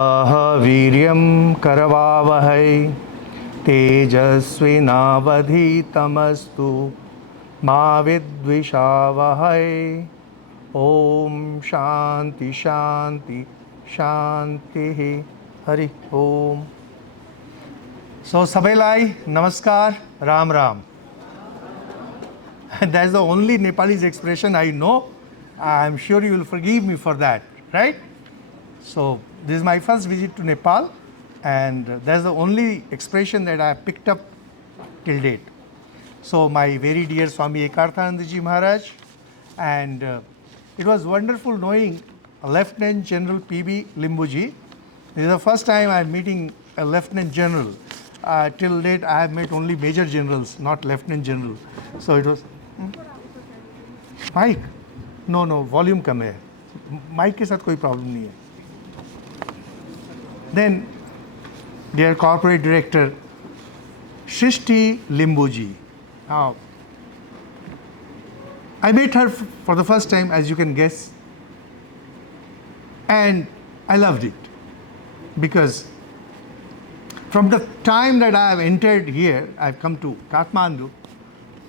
वीर्यं करवावहै तेजस्विनावधीतमस्तु मा विद्विषावहै ओम शांति शांति शांति हरि ओम. So सबैलाई नमस्कार Ram Ram. That's the only Nepalese expression I know. I'm sure you will forgive me for that, right? So this is my first visit to Nepal, and that's the only expression that I picked up till date. So my very dear Swami Samarpananand Ji Maharaj, and it was wonderful knowing Lieutenant General P.B. Limbuji. This is the first time I'm meeting a Lieutenant General. Till date I have met only Major Generals, not Lieutenant General. So it was... Mic? No, volume कम है. Mic के साथ कोई problem नहीं है. Then, dear Corporate Director, Shrishti Limbuji. Now, I met her for the first time, as you can guess, and I loved it because from the time that I have entered here, I've come to Kathmandu,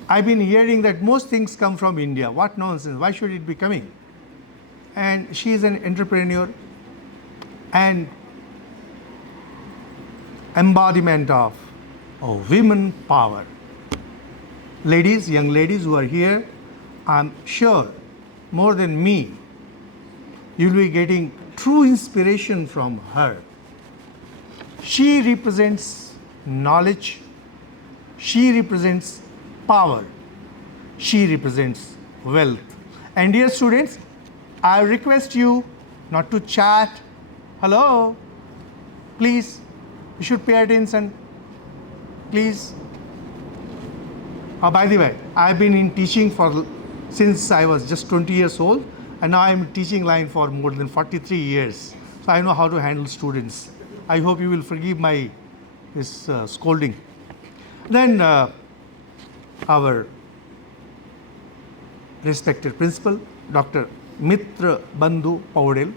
I've been hearing that most things come from India. What nonsense, why should it be coming? And she is an entrepreneur and embodiment of women power. Ladies, young ladies who are here, I'm sure more than me, you'll be getting true inspiration from her. She represents knowledge, she represents power, she represents wealth. And dear students, I request you not to chat. Hello, please, you should pay attention, please. By the way, I've been in teaching since I was just 20 years old, and now I'm in teaching line for more than 43 years. So I know how to handle students. I hope you will forgive this scolding. Then our respected principal, Dr. Mitra Bandhu Paudel.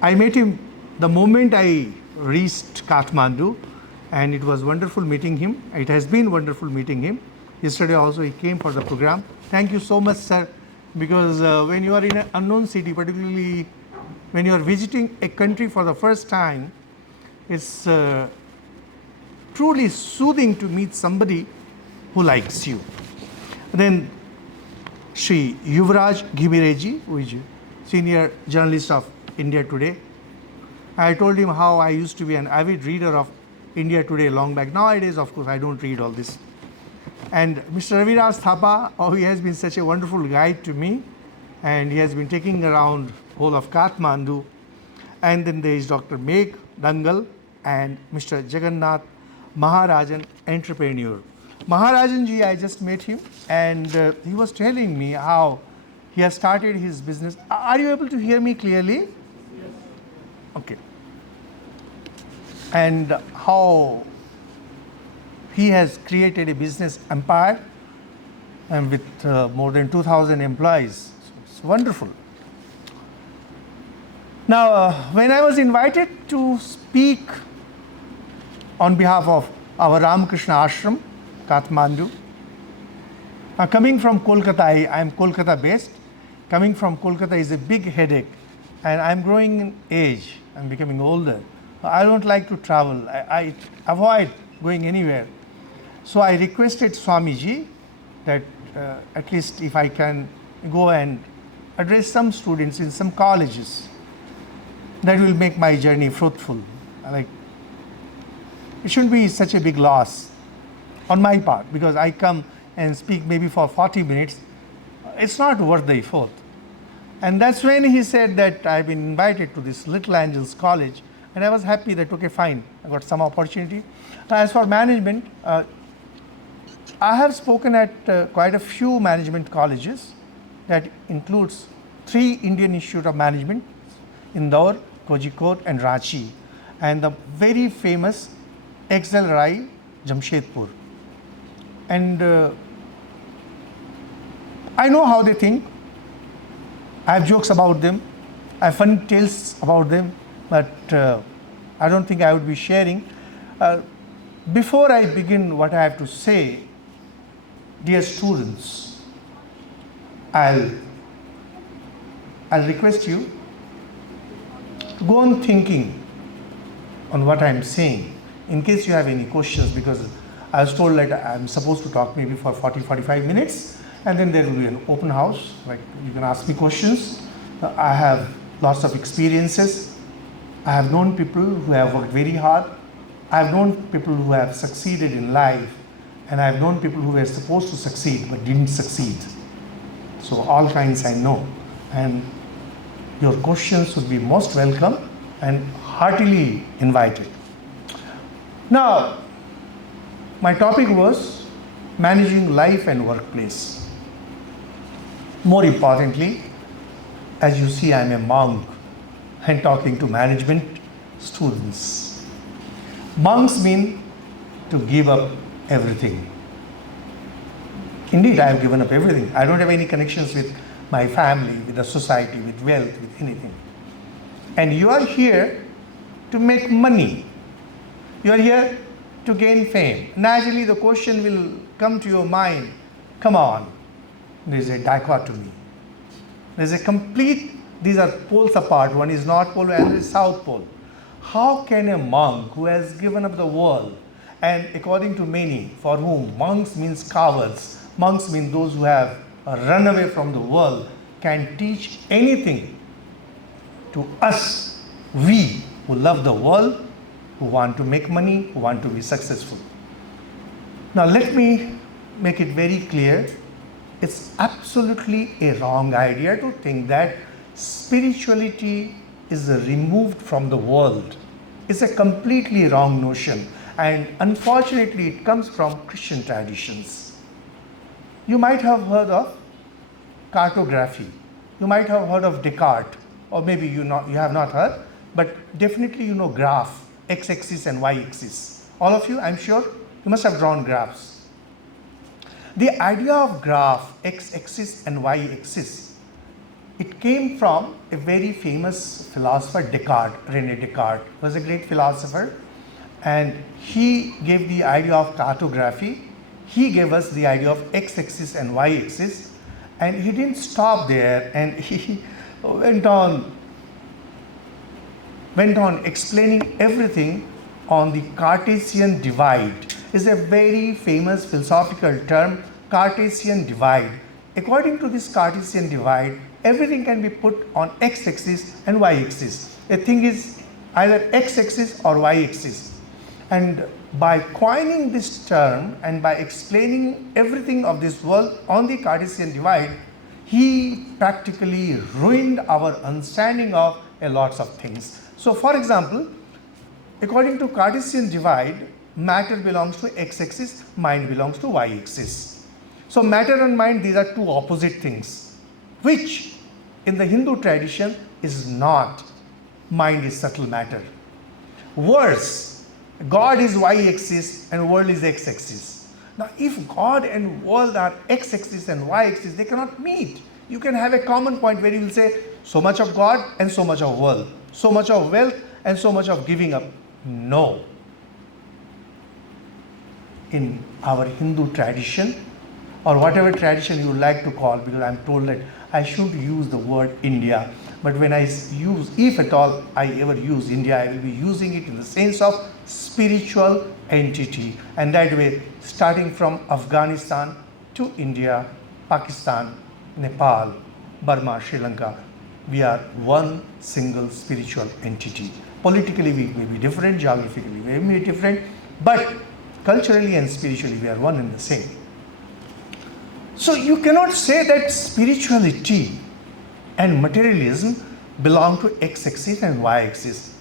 I met him the moment I reached Kathmandu, and it was wonderful meeting him. It has been wonderful meeting him. Yesterday also he came for the program. Thank you so much, sir, because when you are in an unknown city, particularly when you are visiting a country for the first time, it's truly soothing to meet somebody who likes you. Then Shri Yuvraj Ghibireji, who is senior journalist of India Today. I told him how I used to be an avid reader of India Today long back. Nowadays, of course, I don't read all this. And Mr. Raviraj Thapa, he has been such a wonderful guide to me, and he has been taking around whole of Kathmandu. And then there is Dr. Meg Dangal and Mr. Jagannath Maharajan, entrepreneur. Maharajan ji, I just met him, and he was telling me how he has started his business. Are you able to hear me clearly? Yes. Okay. And how he has created a business empire and with more than 2,000 employees. So it's wonderful. Now, when I was invited to speak on behalf of our Ram Krishna Ashram, Kathmandu, coming from Kolkata, I am Kolkata based. Coming from Kolkata is a big headache, and I'm growing in age. I'm becoming older. I don't like to travel. I avoid going anywhere. So I requested Swamiji that at least if I can go and address some students in some colleges, that will make my journey fruitful. Like, it shouldn't be such a big loss on my part, because I come and speak maybe for 40 minutes. It's not worth the effort. And that's when he said that I've been invited to this Little Angels College, and I was happy that, okay, fine, I got some opportunity. As for management, I have spoken at quite a few management colleges. That includes 3 Indian Institute of Management, Indore, Kozhikode and Ranchi, and the very famous Excel Rai, Jamshedpur. And I know how they think. I have jokes about them. I have funny tales about them, but I don't think I would be sharing. Before I begin what I have to say, dear students, I'll request you to go on thinking on what I'm saying in case you have any questions, because I was told that I'm supposed to talk maybe for 40-45 minutes and then there will be an open house, like you can ask me questions. I have lots of experiences. I have known people who have worked very hard. I have known people who have succeeded in life, and I have known people who were supposed to succeed but didn't succeed. So all kinds I know, and your questions would be most welcome and heartily invited. Now, my topic was managing life and workplace. More importantly, as you see, I am a monk and talking to management students. Monks mean to give up everything. Indeed, I have given up everything. I don't have any connections with my family, with the society, with wealth, with anything. And you are here to make money. You are here to gain fame. Naturally, the question will come to your mind, come on, there is a dichotomy. There is a complete, these are poles apart, one is North Pole and the South Pole. How can a monk who has given up the world, and according to many for whom monks means cowards, monks mean those who have run away from the world, can teach anything to us, we who love the world, who want to make money, who want to be successful. Now let me make it very clear, it's absolutely a wrong idea to think that spirituality is removed from the world. It's a completely wrong notion, and unfortunately it comes from Christian traditions. You might have heard of cartography. You might have heard of Descartes, or maybe you have not heard, but definitely you know graph, x-axis and y-axis. All of you, I'm sure, you must have drawn graphs. The idea of graph, x-axis and y-axis, it came from a very famous philosopher, Descartes. René Descartes was a great philosopher, and he gave the idea of cartography. He gave us the idea of x-axis and y-axis, and he didn't stop there, and he went on explaining everything on the Cartesian divide. Is a very famous philosophical term, Cartesian divide. According to this Cartesian divide, everything can be put on x-axis and y-axis. A thing is either x-axis or y-axis. And by coining this term and by explaining everything of this world on the Cartesian divide, he practically ruined our understanding of a lots of things. So for example, according to Cartesian divide, matter belongs to x-axis, mind belongs to y-axis. So matter and mind, these are two opposite things, which in the Hindu tradition is not. Mind is subtle matter. Worse, God is y-axis and world is x-axis. Now if God and world are x-axis and y-axis, they cannot meet. You can have a common point where you will say so much of God and so much of world, so much of wealth and so much of giving up. No. In our Hindu tradition, or whatever tradition you would like to call, because I'm told that I should use the word India, but when I use, if at all I ever use India, I will be using it in the sense of spiritual entity, and that way starting from Afghanistan to India, Pakistan, Nepal, Burma, Sri Lanka, we are one single spiritual entity. Politically we may be different, geographically we may be different, but culturally and spiritually we are one and the same. So you cannot say that spirituality and materialism belong to x-axis and y-axis.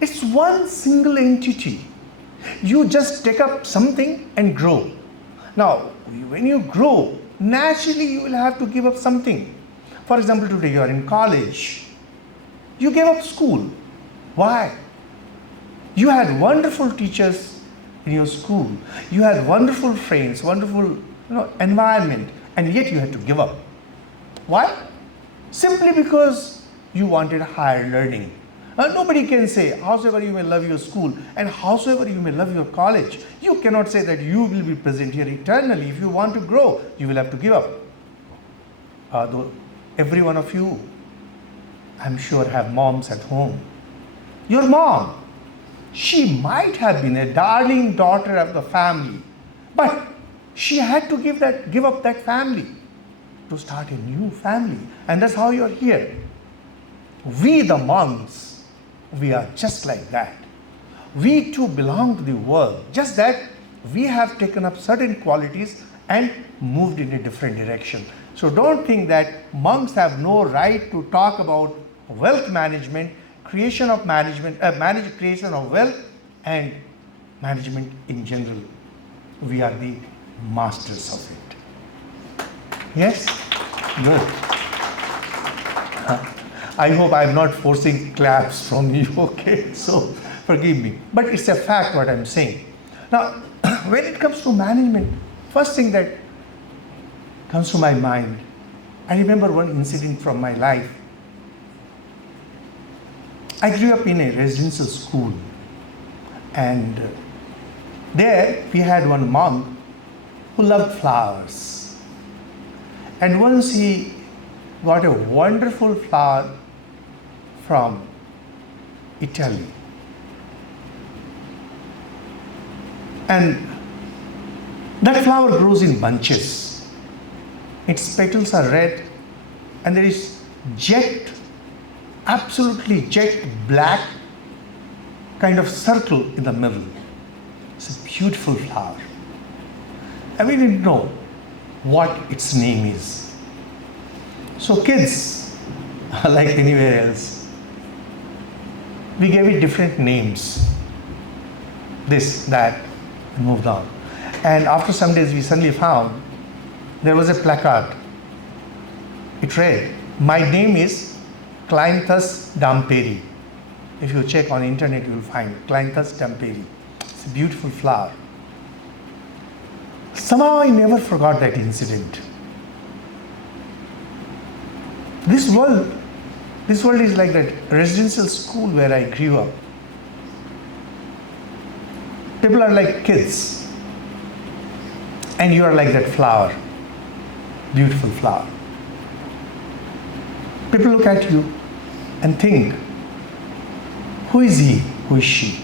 It's one single entity. You just take up something and grow. Now, when you grow, naturally you will have to give up something. For example, today you are in college. You gave up school. Why? You had wonderful teachers in your school. You had wonderful friends, wonderful environment, and yet you had to give up. Why? Simply because you wanted higher learning. Nobody can say, howsoever you may love your school and howsoever you may love your college, you cannot say that you will be present here eternally. If you want to grow, you will have to give up. Though every one of you, I'm sure, have moms at home. Your mom, she might have been a darling daughter of the family, but she had to give up that family to start a new family. And that's how you're here. We, the monks, we are just like that. We too belong to the world, just that we have taken up certain qualities and moved in a different direction. So don't think that monks have no right to talk about wealth management, creation of creation of wealth and management in general. We are the masters of it. Yes? Good. I hope I'm not forcing claps from you, okay? So forgive me. But it's a fact what I'm saying. Now, when it comes to management, first thing that comes to my mind, I remember one incident from my life. I grew up in a residential school, and there we had one monk who loved flowers. And once he got a wonderful flower from Italy. And that flower grows in bunches. Its petals are red and there is absolutely jet black kind of circle in the middle. It's a beautiful flower. And we didn't know what its name is. So kids, like anywhere else, we gave it different names. This, that, and moved on. And after some days we suddenly found there was a placard. It read, "My name is Clinthus damperi." If you check on internet, you will find Clinthus damperi. It's a beautiful flower. Somehow I never forgot that incident. This world is like that residential school where I grew up. People are like kids, and you are like that flower, beautiful flower. People look at you and think, who is he? Who is she?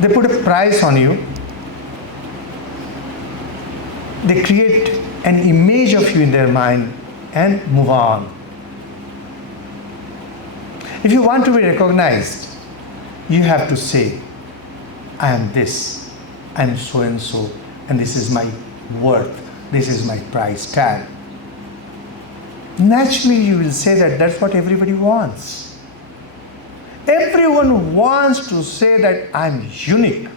They put a price on you. They create an image of you in their mind and move on. If you want to be recognized, you have to say, I am this, I am so and so, and this is my worth, this is my price tag. Naturally, you will say that that's what everybody wants. Everyone wants to say that I'm unique.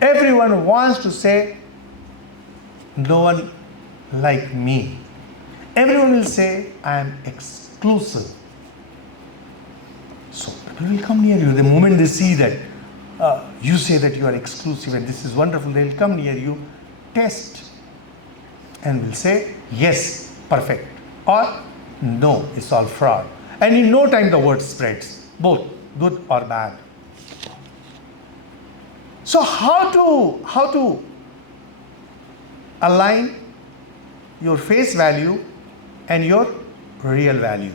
Everyone wants to say, no one like me. Everyone will say, I am exclusive. So people will come near you. The moment they see that you say that you are exclusive and this is wonderful, they will come near you, test, and will say, yes, perfect, or no, it's all fraud. And in no time the word spreads, both good or bad. So how to align your face value and your real value?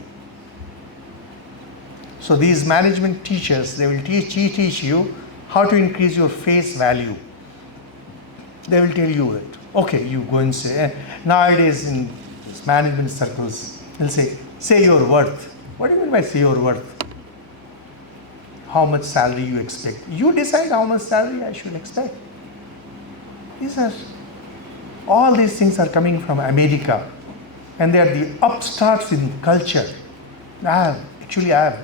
So these management teachers, they will teach you how to increase your face value. They will tell you that, okay, you go and say, nowadays in management circles, they'll say your worth. What do you mean by say your worth? How much salary you expect? You decide how much salary I should expect. All these things are coming from America, and they are the upstarts in culture. I have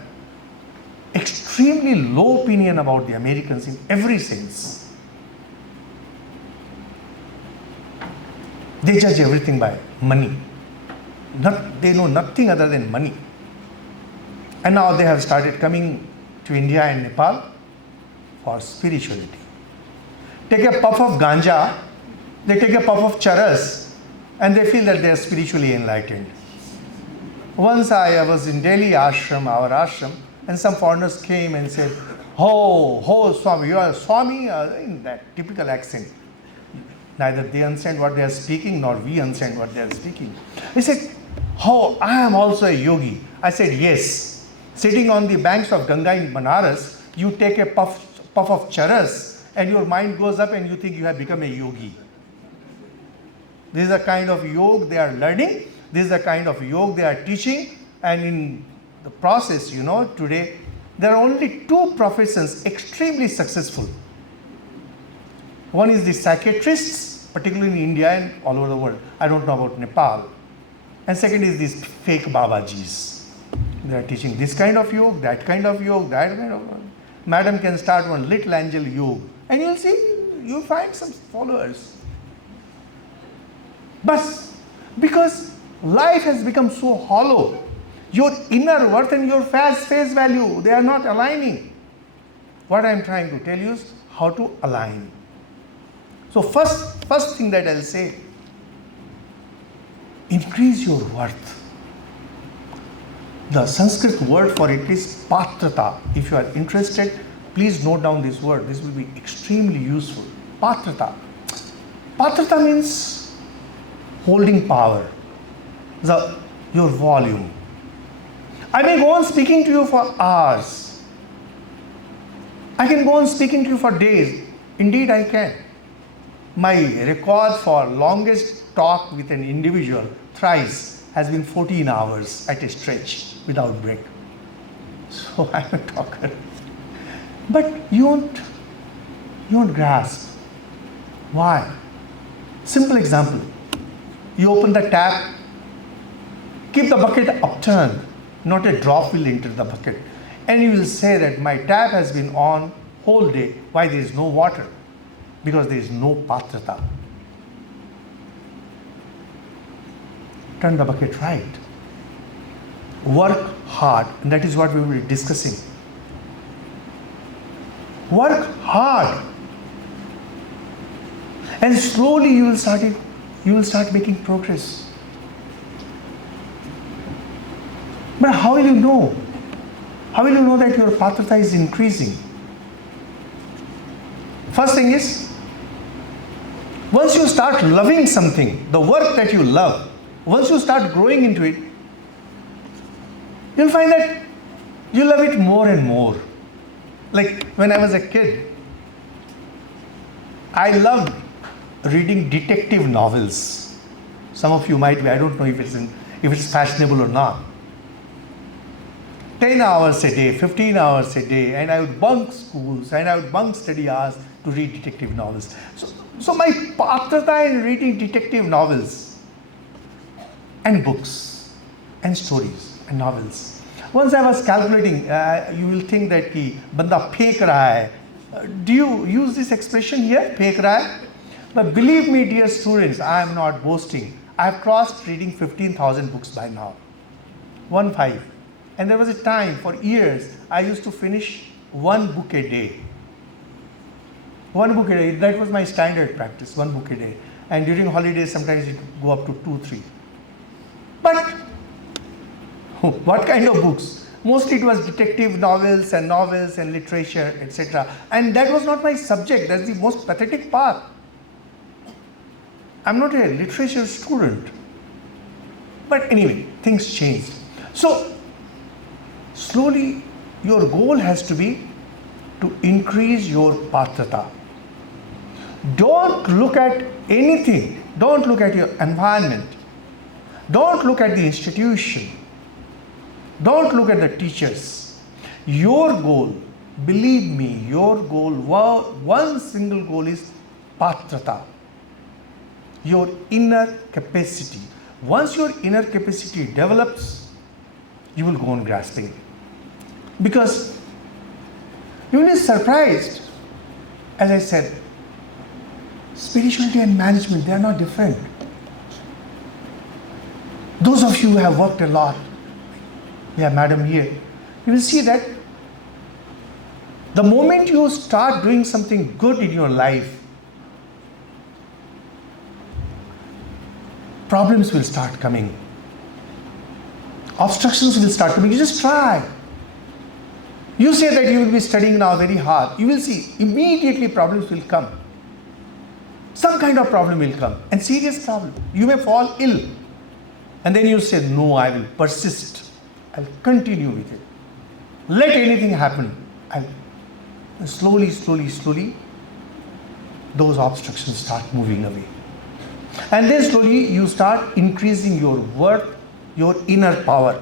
extremely low opinion about the Americans in every sense. They judge everything by money. They know nothing other than money. And now they have started coming to India and Nepal for spirituality. Take a puff of ganja, they take a puff of charas, and they feel that they are spiritually enlightened. Once I was in Delhi ashram, our ashram, and some foreigners came and said, "Ho, Swami, you are Swami," in that typical accent. Neither they understand what they are speaking, nor we understand what they are speaking. He said, "Oh, I am also a yogi." I said, "Yes. Sitting on the banks of Ganga in Banaras, you take a puff of charas, and your mind goes up and you think you have become a yogi." This is the kind of yoga they are learning. This is the kind of yoga they are teaching. And in the process, today, there are only two professions extremely successful. One is the psychiatrists, particularly in India and all over the world. I don't know about Nepal. And second is these fake Babajis. They are teaching this kind of yoga, that kind of yoga, that kind of yoga. Madam can start one little angel yoga, and you'll see, you'll find some followers. But because life has become so hollow, your inner worth and your face value, they are not aligning. What I am trying to tell you is how to align. So first thing that I'll say, increase your worth. The Sanskrit word for it is patrata. If you are interested, please note down this word. This will be extremely useful. Patrata. Patrata means holding power, your volume. I may go on speaking to you for hours. I can go on speaking to you for days. Indeed, I can. My record for longest talk with an individual thrice has been 14 hours at a stretch without break. So I'm a talker. But you won't grasp. Why? Simple example. You open the tap, keep the bucket upturned, not a drop will enter the bucket. And you will say that my tap has been on whole day. Why there is no water? Because there is no patrata. Turn the bucket right. Work hard, and that is what we will be discussing. Work hard. And slowly you will start making progress. But how will you know? How will you know that your patrata is increasing? First thing is, once you start loving something, the work that you love, once you start growing into it, you'll find that you love it more and more. Like when I was a kid, I loved reading detective novels. Some of you might be, I don't know if it's fashionable or not. 10 hours a day, 15 hours a day, and I would bunk schools and I would bunk study hours to read detective novels. So my patrata in reading detective novels and books and stories and novels. Once I was calculating, you will think that ki banda phek raha hai. Do you use this expression here, phek raha hai? But believe me, dear students, I am not boasting. I have crossed reading 15,000 books by now. 15. And there was a time, for years, I used to finish one book a day. One book a day, that was my standard practice, one book a day. And during holidays, sometimes it would go up to 2, 3. But what kind of books? Mostly it was detective novels and literature, etc. And that was not my subject. That's the most pathetic part. I'm not a literature student. But anyway, things changed. So, slowly, your goal has to be to increase your patrata. Don't look at anything. Don't look at your environment. Don't look at the institution. Don't look at the teachers. Your goal, believe me, your goal, one single goal is patrata. Your inner capacity. Once your inner capacity develops, you will go on grasping. Because you will be surprised. As I said, spirituality and management, they are not different. Those of you who have worked a lot, we have madam here, you will see that the moment you start doing something good in your life, problems will start coming. Obstructions will start coming. You just try. You say that you will be studying now very hard. You will see immediately problems will come. Some kind of problem will come, and serious problem. You may fall ill. And then you say, no, I will persist. I'll continue with it. Let anything happen. Slowly, those obstructions start moving away. And then slowly you start increasing your worth, your inner power.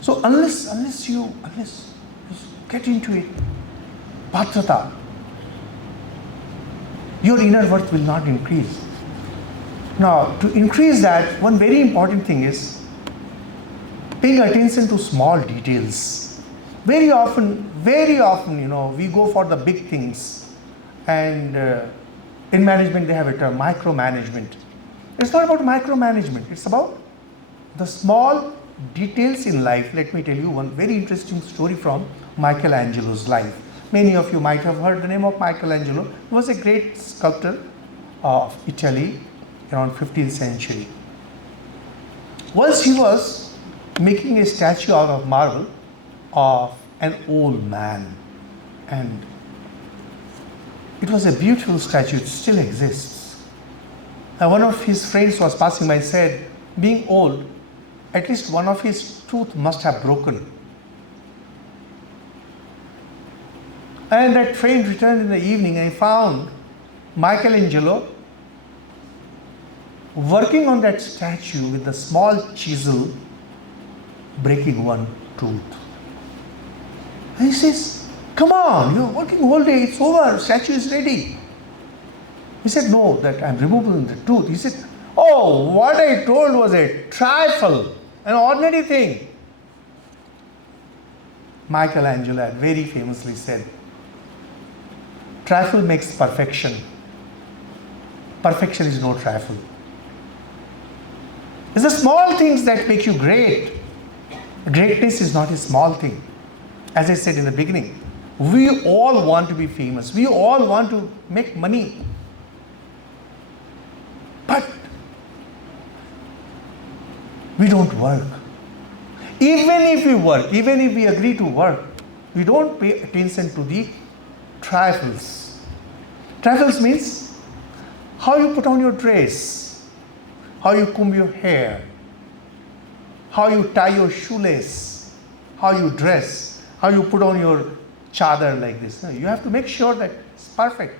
So unless you get into it, patrata, your inner worth will not increase. Now, to increase that, one very important thing is paying attention to small details. Very often, we go for the big things. And in management, they have a term, micromanagement. It's not about micromanagement. It's about the small details in life. Let me tell you one very interesting story from Michelangelo's life. Many of you might have heard the name of Michelangelo. He was a great sculptor of Italy around 15th century. Once he was making a statue out of marble of an old man, and it was a beautiful statue. It still exists. And one of his friends was passing by and said, being old, at least one of his tooth must have broken. And that friend returned in the evening and found Michelangelo working on that statue with a small chisel, breaking one tooth. And he says, come on, you're working all day, it's over, statue is ready. He said, no, that I'm removing the tooth. He said, oh, what I told was a trifle, an ordinary thing. Michelangelo had very famously said, trifle makes perfection. Perfection is no trifle. It's the small things that make you great. Greatness is not a small thing. As I said in the beginning, we all want to be famous. We all want to make money. But we don't work. Even if we work, even if we agree to work, we don't pay attention to the trifles. Trifles means how you put on your dress, how you comb your hair, how you tie your shoelace, how you dress, how you put on your chadar like this. No, you have to make sure that it's perfect.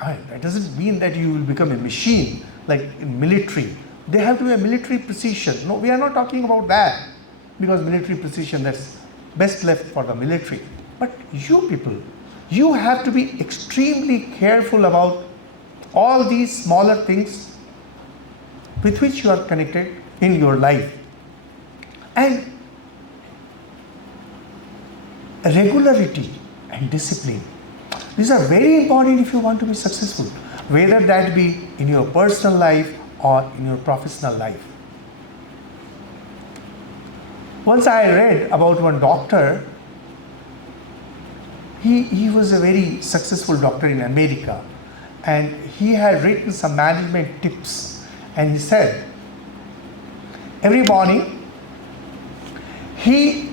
That doesn't mean that you will become a machine like in military. There have to be a military precision. No, we are not talking about that, because military precision, that's best left for the military. But you people, you have to be extremely careful about all these smaller things with which you are connected in your life. And regularity and discipline. These are very important if you want to be successful, whether that be in your personal life or in your professional life. Once I read about one doctor. He was a very successful doctor in America, and he had written some management tips, and he said every morning he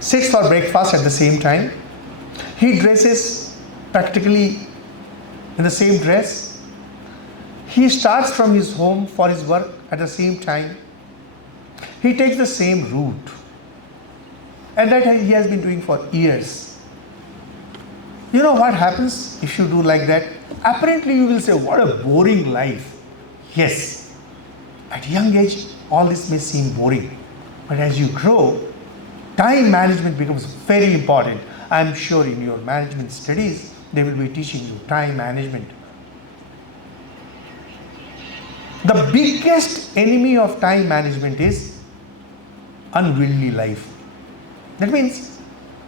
sits for breakfast at the same time. He dresses practically in the same dress. He starts from his home for his work at the same time. He takes the same route, and that he has been doing for years. You know what happens if you do like that? Apparently you will say, what a boring life. Yes, at young age all this may seem boring, but as you grow, time management becomes very important. I am sure in your management studies they will be teaching you time management. The biggest enemy of time management is unwieldy life. That means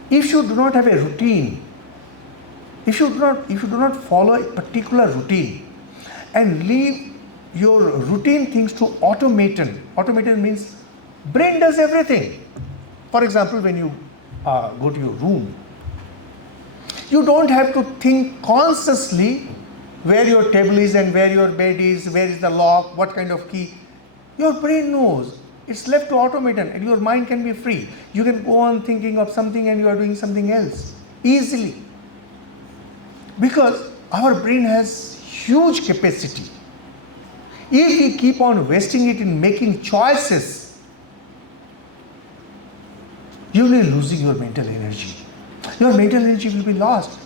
if you do not have a routine, if you do not follow a particular routine and leave your routine things to automaton. Automaton means brain does everything. For example, when you go to your room, you don't have to think consciously where your table is and where your bed is, where is the lock, what kind of key. Your brain knows. It's left to automaton and your mind can be free. You can go on thinking of something and you are doing something else easily. Because our brain has huge capacity. If we keep on wasting it in making choices, you will be losing your mental energy. Your mental energy will be lost.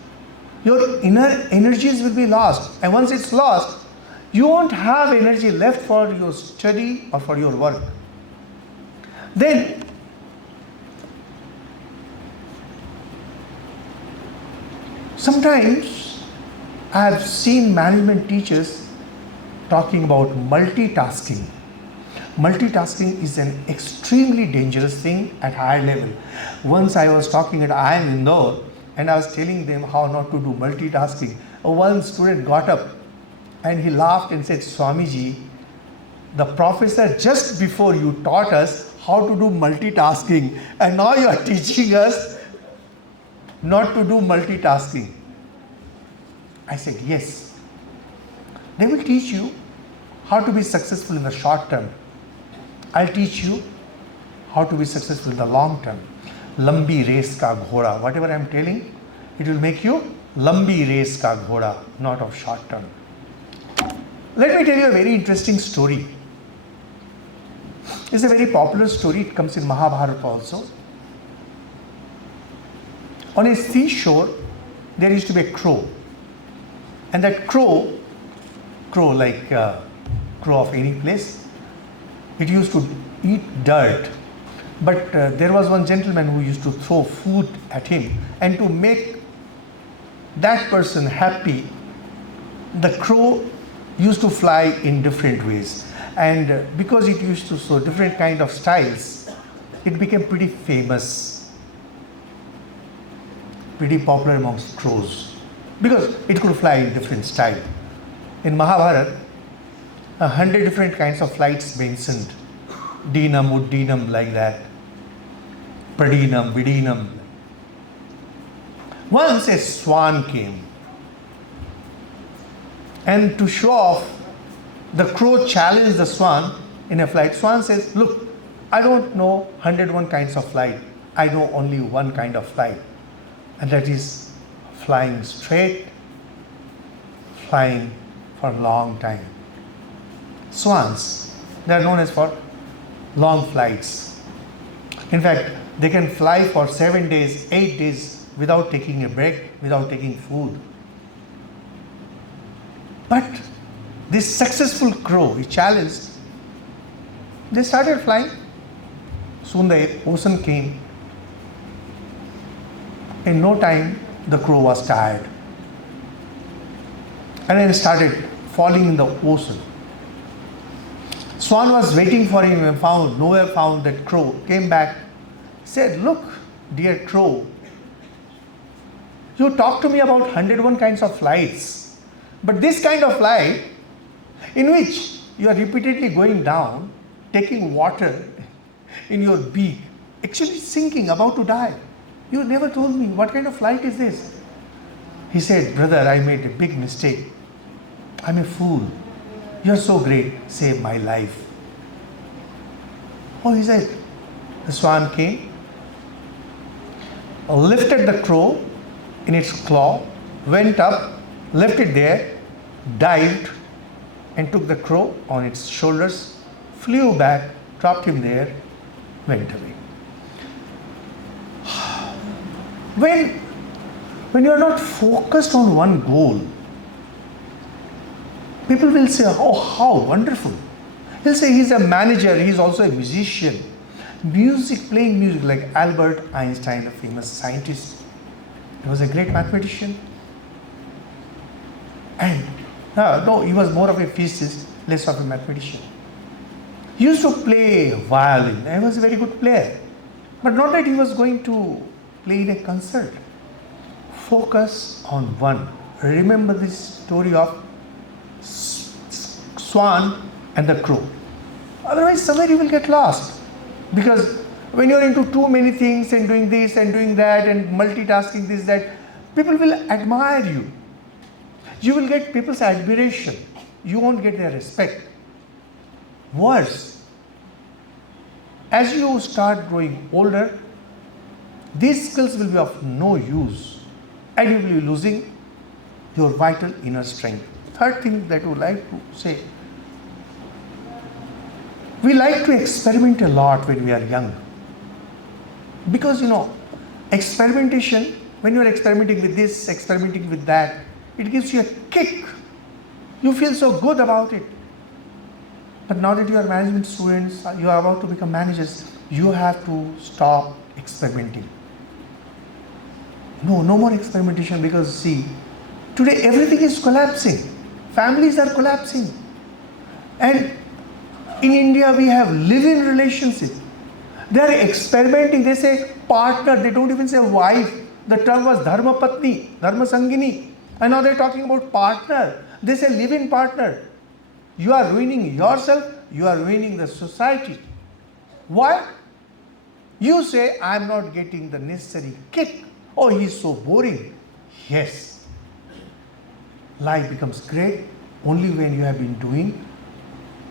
Your inner energies will be lost. And once it's lost, you won't have energy left for your study or for your work. Then, sometimes I have seen management teachers talking about multitasking. Multitasking is an extremely dangerous thing at higher level. Once I was talking at IIM Indore and I was telling them how not to do multitasking. One student got up and he laughed and said, Swamiji, the professor just before you taught us how to do multitasking and now you are teaching us not to do multitasking. I said, yes. They will teach you how to be successful in the short term. I'll teach you how to be successful in the long term. Lambi race ka ghoda. Whatever I'm telling, it will make you lambi race ka ghoda, not of short term. Let me tell you a very interesting story. It's a very popular story. It comes in Mahabharata also. On a seashore, there used to be a crow. And that crow like crow of any place, it used to eat dirt. But there was one gentleman who used to throw food at him. And to make that person happy, the crow used to fly in different ways. And because it used to show different kind of styles, it became pretty famous, pretty popular amongst crows, because it could fly in different style. In Mahabharata, 100 different kinds of flights mentioned. Dinam, Uddinam, like that. Pradinam, Vidinam. Once a swan came. And to show off, the crow challenged the swan in a flight. Swan says, look, I don't know 101 kinds of flight. I know only one kind of flight. And that is flying straight, flying for a long time. Swans, they are known as for long flights. In fact, they can fly for 7 days, 8 days without taking a break, without taking food. But this successful crow, he challenged, they started flying. Soon the ocean came. In no time, the crow was tired. And then started falling in the ocean. Swan was waiting for him and nowhere found that crow. Came back, said, look, dear crow, you talked to me about 101 kinds of flights. But this kind of flight, in which you are repeatedly going down, taking water in your beak, actually sinking, about to die. You never told me, what kind of flight is this? He said, brother, I made a big mistake. I'm a fool. You're so great, save my life. Oh, he said, the swan came, lifted the crow in its claw, went up, left it there, dived, and took the crow on its shoulders, flew back, dropped him there, went away. When you are not focused on one goal, people will say, oh, how wonderful. He'll say he's a manager, he's also a musician. Playing music like Albert Einstein, a famous scientist. He was a great mathematician. And no, he was more of a physicist, less of a mathematician. He used to play violin. He was a very good player. But not that he was going to play in a concert. Focus on one. Remember this story of swan and the crow. Otherwise, somewhere you will get lost. Because when you are into too many things and doing this and doing that and multitasking this, that, people will admire you. You will get people's admiration. You won't get their respect. Worse, as you start growing older, these skills will be of no use and you will be losing your vital inner strength. Third thing that I would like to say, we like to experiment a lot when we are young. Because experimentation, when you are experimenting with this, experimenting with that, it gives you a kick. You feel so good about it. But now that you are management students, you are about to become managers, you have to stop experimenting. No more experimentation, because see, today everything is collapsing. Families are collapsing. And in India we have live-in relationships. They are experimenting, they say partner, they don't even say wife. The term was dharma patni, dharma sangini. And now they are talking about partner. They say live-in partner. You are ruining yourself, you are ruining the society. Why? You say, I am not getting the necessary kick. Oh, he is so boring. Yes. Life becomes great only when you have been doing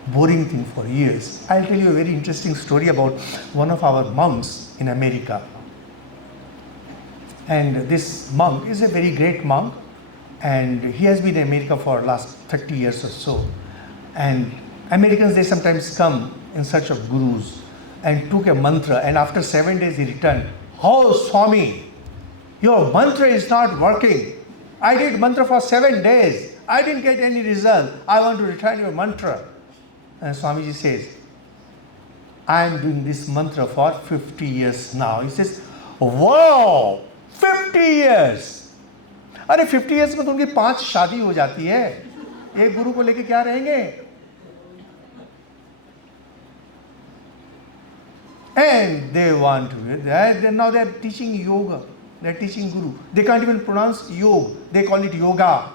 boring thing for years. I'll tell you a very interesting story about one of our monks in America. And this monk is a very great monk, and he has been in America for last 30 years or so. And Americans, they sometimes come in search of gurus, and took a mantra, and after 7 days he returned. Oh Swami, your mantra is not working. I did mantra for 7 days. I didn't get any result. I want to return your mantra. And Swamiji says, I am doing this mantra for 50 years now. He says, wow, 50 years. अरे 50 years में तो उनकी 5 शादी हो जाती है. एक गुरु को लेके क्या रहेंगे? And they want to, now they are teaching yoga. They are teaching guru. They can't even pronounce yoga. They call it yoga.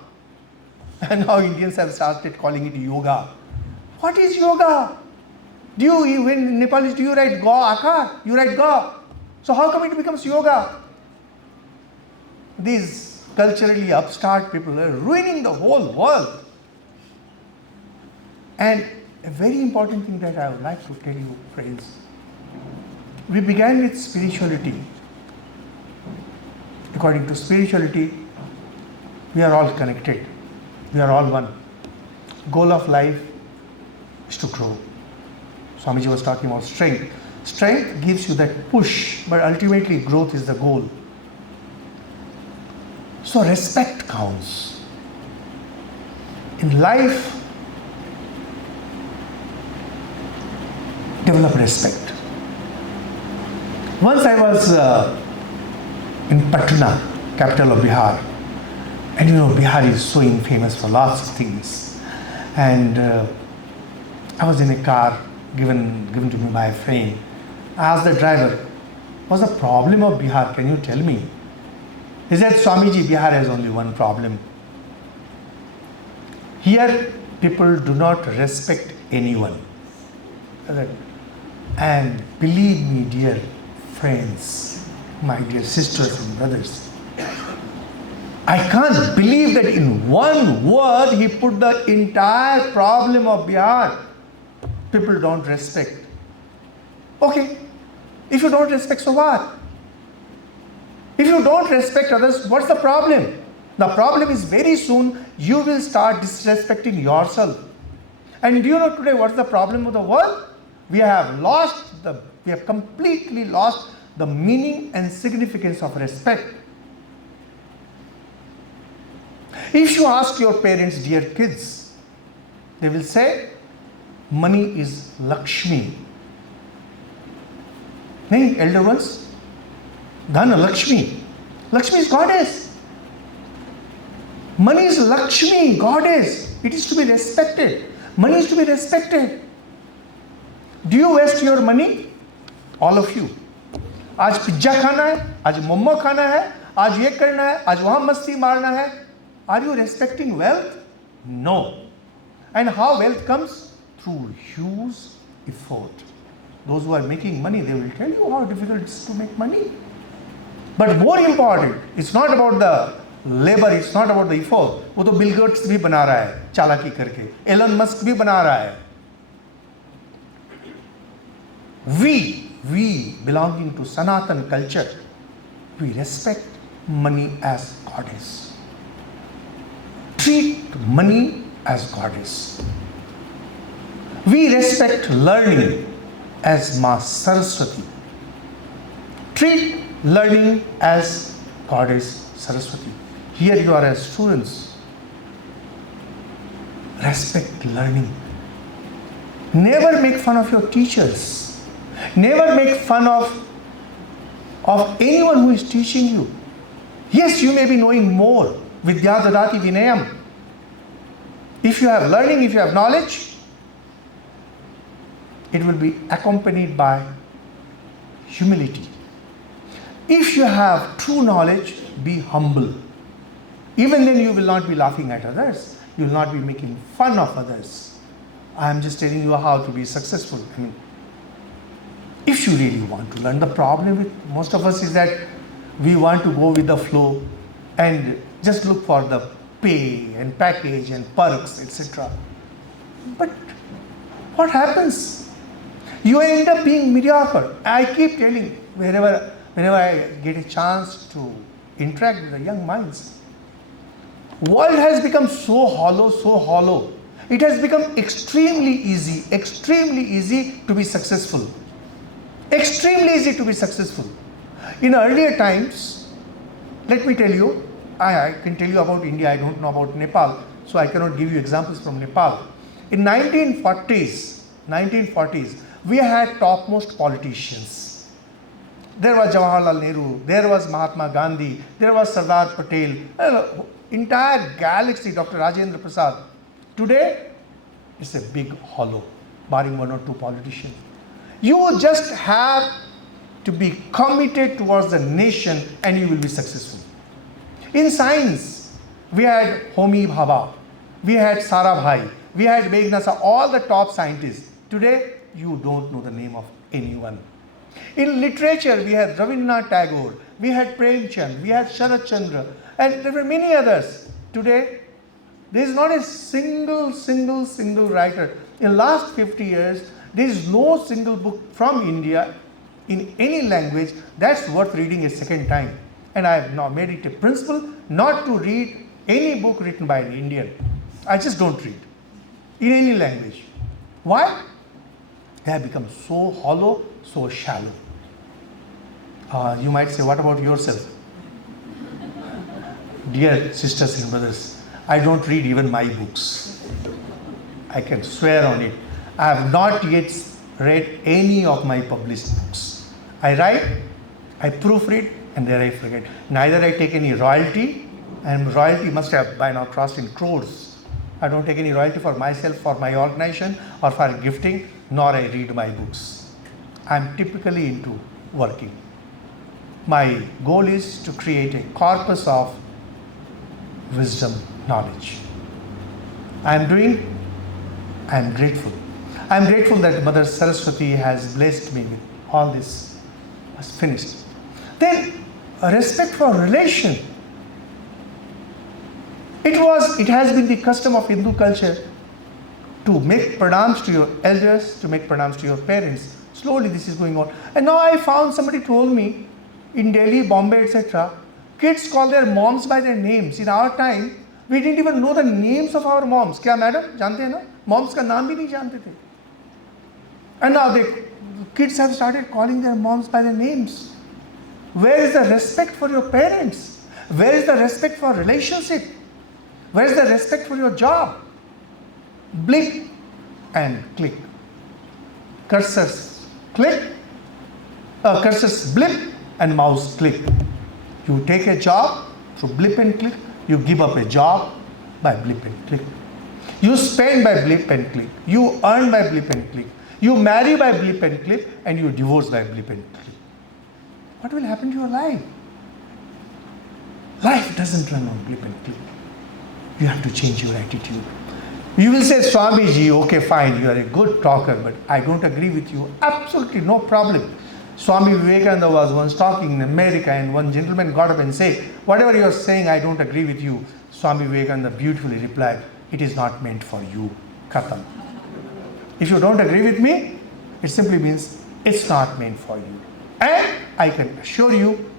And now Indians have started calling it yoga. What is yoga? Do you, in Nepalese, do you write ga, akar? You write ga. So how come it becomes yoga? These culturally upstart people are ruining the whole world. And a very important thing that I would like to tell you, friends, we began with spirituality. According to spirituality, we are all connected. We are all one. Goal of life is to grow. Swamiji was talking about strength. Strength gives you that push, but ultimately growth is the goal. So respect counts. In life, develop respect. Once I was in Patna, capital of Bihar, and Bihar is so infamous for lots of things. And I was in a car given to me by a friend. I asked the driver, what's the problem of Bihar? Can you tell me? He said, Swamiji, Bihar has only one problem. Here, people do not respect anyone. And believe me, dear friends, my dear sisters and brothers, I can't believe that in one word he put the entire problem of Bihar. People don't respect. Okay, if you don't respect, so what? If you don't respect others, what's the problem? The problem is very soon you will start disrespecting yourself. And do you know today what's the problem of the world? We have completely lost the meaning and significance of respect. If you ask your parents, dear kids, they will say, money is Lakshmi. Nahin, elder ones? Dhana, Lakshmi. Lakshmi is goddess. Money is Lakshmi, goddess. It is to be respected. Money is to be respected. Do you waste your money? All of you. आज pizza खाना है, आज मोमो खाना है, आज ये करना है, आज वहां मस्ती मारना है. Are you respecting wealth? No. And how wealth comes? Through huge effort. Those who are making money, they will tell you how difficult it is to make money. But more important, it's not about the labor, it's not about the effort. वो तो Bill Gates भी बना रहा है चालाकी करके, Elon Musk भी बना रहा है. we belonging to Sanatan culture, we respect money as goddess. Treat money as goddess. We respect learning as Ma Saraswati. Treat learning as goddess Saraswati. Here you are as students. Respect learning. Never make fun of your teachers. Never make fun of anyone who is teaching you. Yes, you may be knowing more. Vidya dadati vinayam. If you have learning, if you have knowledge, it will be accompanied by humility. If you have true knowledge, be humble. Even then you will not be laughing at others. You will not be making fun of others. I am just telling you how to be successful. I mean, if you really want to learn, the problem with most of us is that we want to go with the flow and just look for the pay and package and perks, etc. But what happens? You end up being mediocre. I keep telling, whenever I get a chance to interact with the young minds, world has become so hollow. It has become extremely easy to be successful. Extremely easy to be successful. In earlier times, let me tell you, I can tell you about India, I don't know about Nepal, so I cannot give you examples from Nepal. In 1940s, we had topmost politicians. There was Jawaharlal Nehru, there was Mahatma Gandhi, there was Sardar Patel, entire galaxy, Dr. Rajendra Prasad. Today, it's a big hollow, barring one or two politicians. You just have to be committed towards the nation and you will be successful. In science, we had Homi Bhabha, we had Sarabhai, we had Meghnasa, all the top scientists. Today, you don't know the name of anyone. In literature, we had Rabindranath Tagore, we had Premchand, we had Sharat Chandra, and there were many others. Today, there is not a single writer. In the last 50 years, there is no single book from India in any language that's worth reading a second time. And I have now made it a principle not to read any book written by an Indian. I just don't read in any language. Why? They have become so hollow, so shallow. You might say, what about yourself? Dear sisters and brothers, I don't read even my books. I can swear on it. I have not yet read any of my published books. I write, I proofread, and then I forget. Neither I take any royalty, and royalty must have by now crossed in crores. I don't take any royalty for myself, for my organization, or for gifting, nor I read my books. I am typically into working. My goal is to create a corpus of wisdom, knowledge. I am grateful. I am grateful that Mother Saraswati has blessed me with all this. Was finished. Then, a respect for relation. It has been the custom of Hindu culture to make pranams to your elders, to make pranams to your parents. Slowly this is going on. And now I found somebody told me, in Delhi, Bombay, etc., kids call their moms by their names. In our time, we didn't even know the names of our moms. Kya madam? Jante hai na? Moms ka naam bhi nahi jante the. And now the kids have started calling their moms by their names. Where is the respect for your parents? Where is the respect for relationship? Where is the respect for your job? Blip and click. Cursors click, cursors blip and mouse click. You take a job through blip and click. You give up a job by blip and click. You spend by blip and click. You earn by blip and click. You marry by blip and click, and you divorce by blip and click. What will happen to your life? Life doesn't run on blip and click. You have to change your attitude. You will say, Swamiji, okay, fine, you are a good talker, but I don't agree with you. Absolutely no problem. Swami Vivekananda was once talking in America, and one gentleman got up and said, whatever you are saying, I don't agree with you. Swami Vivekananda beautifully replied, it is not meant for you. Khatam. If you don't agree with me, it simply means It's not meant for you. And I can assure you,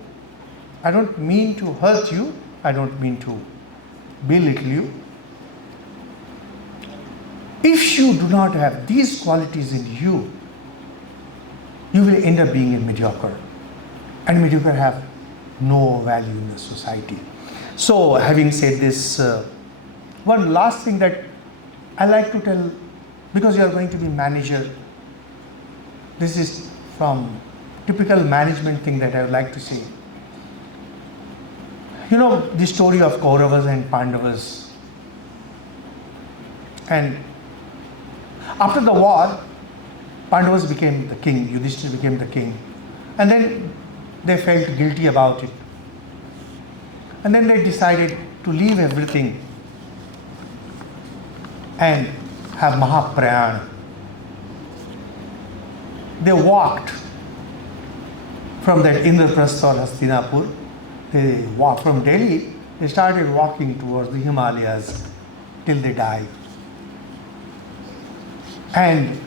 I don't mean to hurt you, I don't mean to belittle you. If you do not have these qualities in you, you will end up being a mediocre. And mediocre have no value in the society. So, having said this, one last thing that I like to tell, because you are going to be manager, this is from typical management thing that I would like to say. You know the story of Kauravas and Pandavas. And after the war, Pandavas became the king, Yudhishthira became the king. And then they felt guilty about it. And then they decided to leave everything and have Mahaprayana. They walked from that Indraprastha or Hastinapur. They walked from Delhi. They started walking towards the Himalayas till they died. And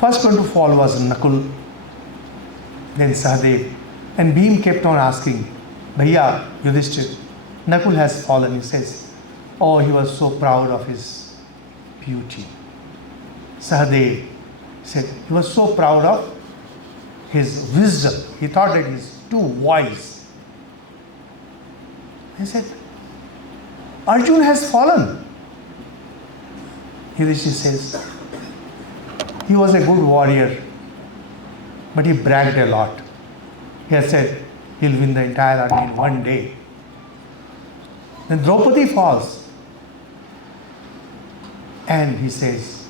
first one to fall was Nakul, then Sahadev. And Bhim kept on asking, Bhaiya, Yudhishthira, Nakul has fallen. He says, oh, he was so proud of his beauty. Sahadev said, he was so proud of his wisdom. He thought that he's too wise. He said, Arjuna has fallen. Yudhishthira says, he was a good warrior, but he bragged a lot. He had said, he'll win the entire army in one day. Then Draupadi falls. And he says,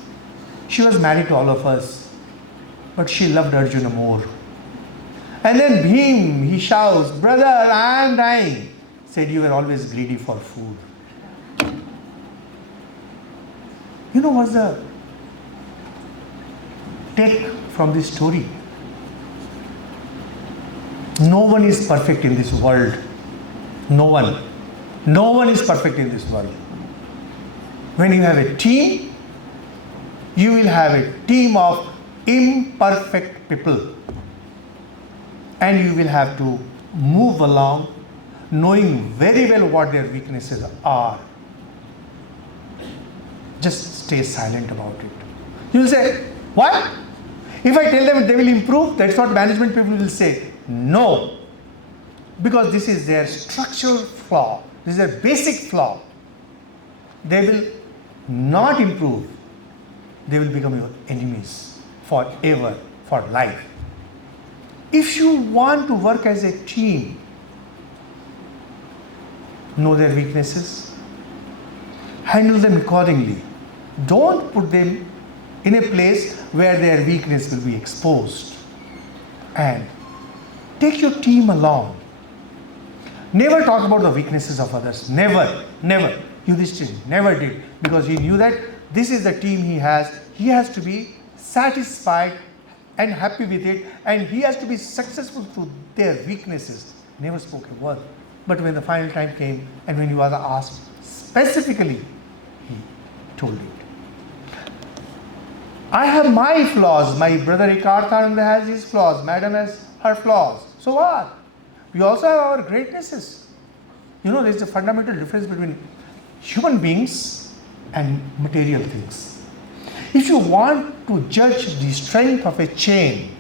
she was married to all of us, but she loved Arjuna more. And then Bhim, he shouts, brother, I am dying. Said, you were always greedy for food. You know what's the take from this story? No one is perfect in this world. No one. No one is perfect in this world. When you have a team, you will have a team of imperfect people. And you will have to move along knowing very well what their weaknesses are. Just stay silent about it. You will say, what? If I tell them they will improve, that's what management people will say. No. Because this is their structural flaw. This is their basic flaw. They will not improve. They will become your enemies forever, for life. If you want to work as a team, know their weaknesses, handle them accordingly. Don't put them in a place where their weakness will be exposed. And take your team along. Never talk about the weaknesses of others. Never, never. Yudhishthira never did, because he knew that this is the team he has. He has to be satisfied and happy with it, and he has to be successful through their weaknesses. Never spoke a word. But when the final time came, and when he was asked specifically, he told it. I have my flaws. My brother Ekarthananda has his flaws. Madam has her flaws. So what? We also have our greatnesses. You know, there is a fundamental difference between human beings and material things. If you want to judge the strength of a chain,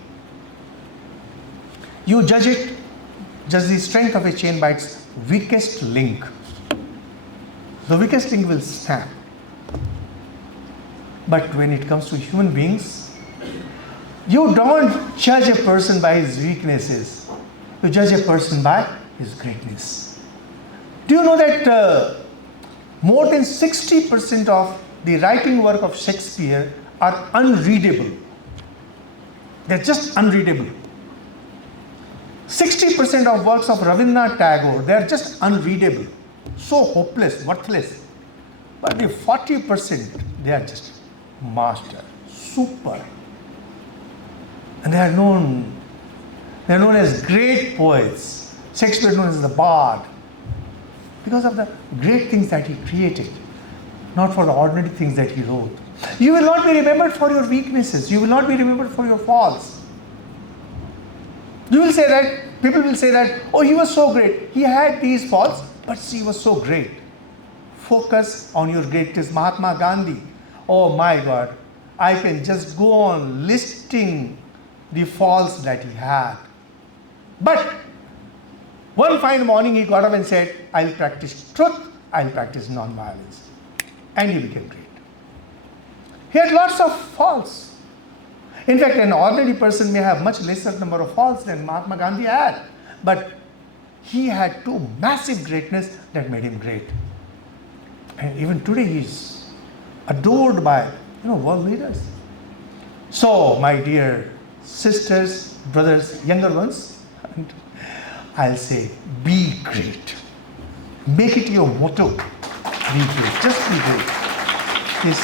you judge the strength of a chain by its weakest link. The weakest link will snap. But when it comes to human beings, you don't judge a person by his weaknesses. You judge a person by his greatness. Do you know that more than 60% of the writing work of Shakespeare are unreadable? They're just unreadable. 60% of works of Rabindranath Tagore, they're just unreadable. So hopeless, worthless. But the 40%, they are just master, super. And they are known as great poets. Shakespeare known as the bard, because of the great things that he created. not for the ordinary things that he wrote. You will not be remembered for your weaknesses. You will not be remembered for your faults. You will say that, people will say that, oh, he was so great. He had these faults, but he was so great. Focus on your greatness. Mahatma Gandhi. Oh my God. I can just go on listing the faults that he had. But one fine morning he got up and said, I'll practice truth, I'll practice non-violence. And he became great. He had lots of faults. In fact, an ordinary person may have much lesser number of faults than Mahatma Gandhi had. But he had two massive greatness that made him great. And even today he is adored by world leaders. So, my dear sisters, brothers, younger ones, I'll say, be great. Make it your motto. Be great. Just be great. Yes.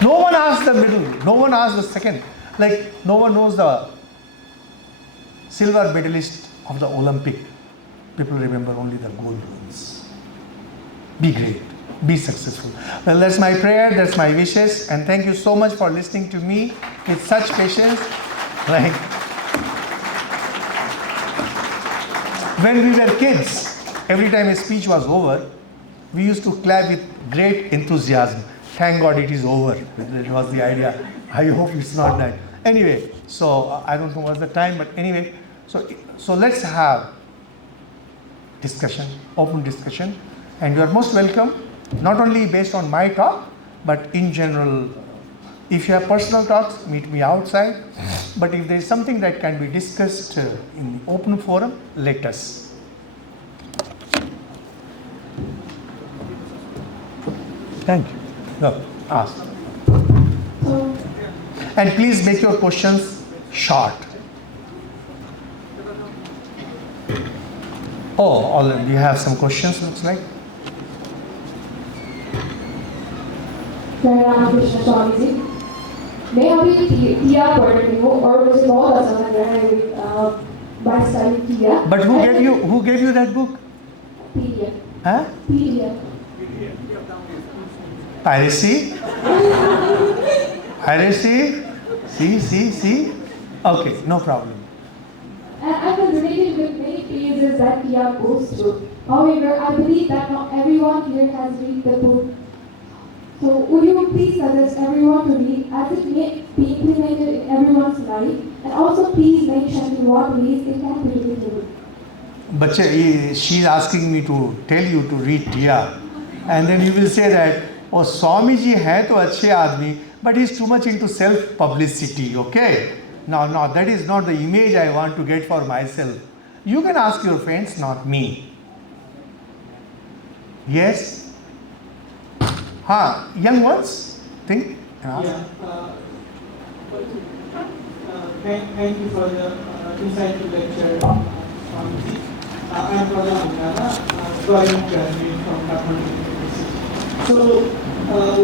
No one asks the middle. No one asks the second. Like, no one knows the silver medalist of the Olympic. People remember only the gold ones. Be great. Be successful. Well, that's my prayer. That's my wishes. And thank you so much for listening to me with such patience. Like, when we were kids, every time a speech was over, we used to clap with great enthusiasm. Thank God it is over. That was the idea. I hope it's not that. Anyway, so I don't know what's the time, but anyway, so let's have discussion, open discussion, and you are most welcome, not only based on my talk, but in general. If you have personal talks, meet me outside. But if there is something that can be discussed in the open forum, let us. Thank you. No, ask. And please make your questions short. Oh, already you have some questions, looks like. Ram Krishna Swami Ji. May I be Tia Purdue or was it all as a by studying Tia? But who gave you that book? PDF. Huh? PDF. Piracy? Piracy? See? Okay, no problem. And I was related with many phases that Tia goes through. However, I believe that not everyone here has read the book. So would you please suggest everyone to read as it may be implemented in everyone's life, and also please mention in what ways it can be relatable. But she's asking me to tell you to read Tia, and then you will say that, oh, Swami ji hai to achhe aadmi, but he's too much into self-publicity, okay? No, that is not the image I want to get for myself. You can ask your friends, not me. Yes? Young ones, think and ask. Yeah. Thank you for the insightful lecture, Swamiji. I am Brother Angana, drawing graduate from Kathmandu University. So,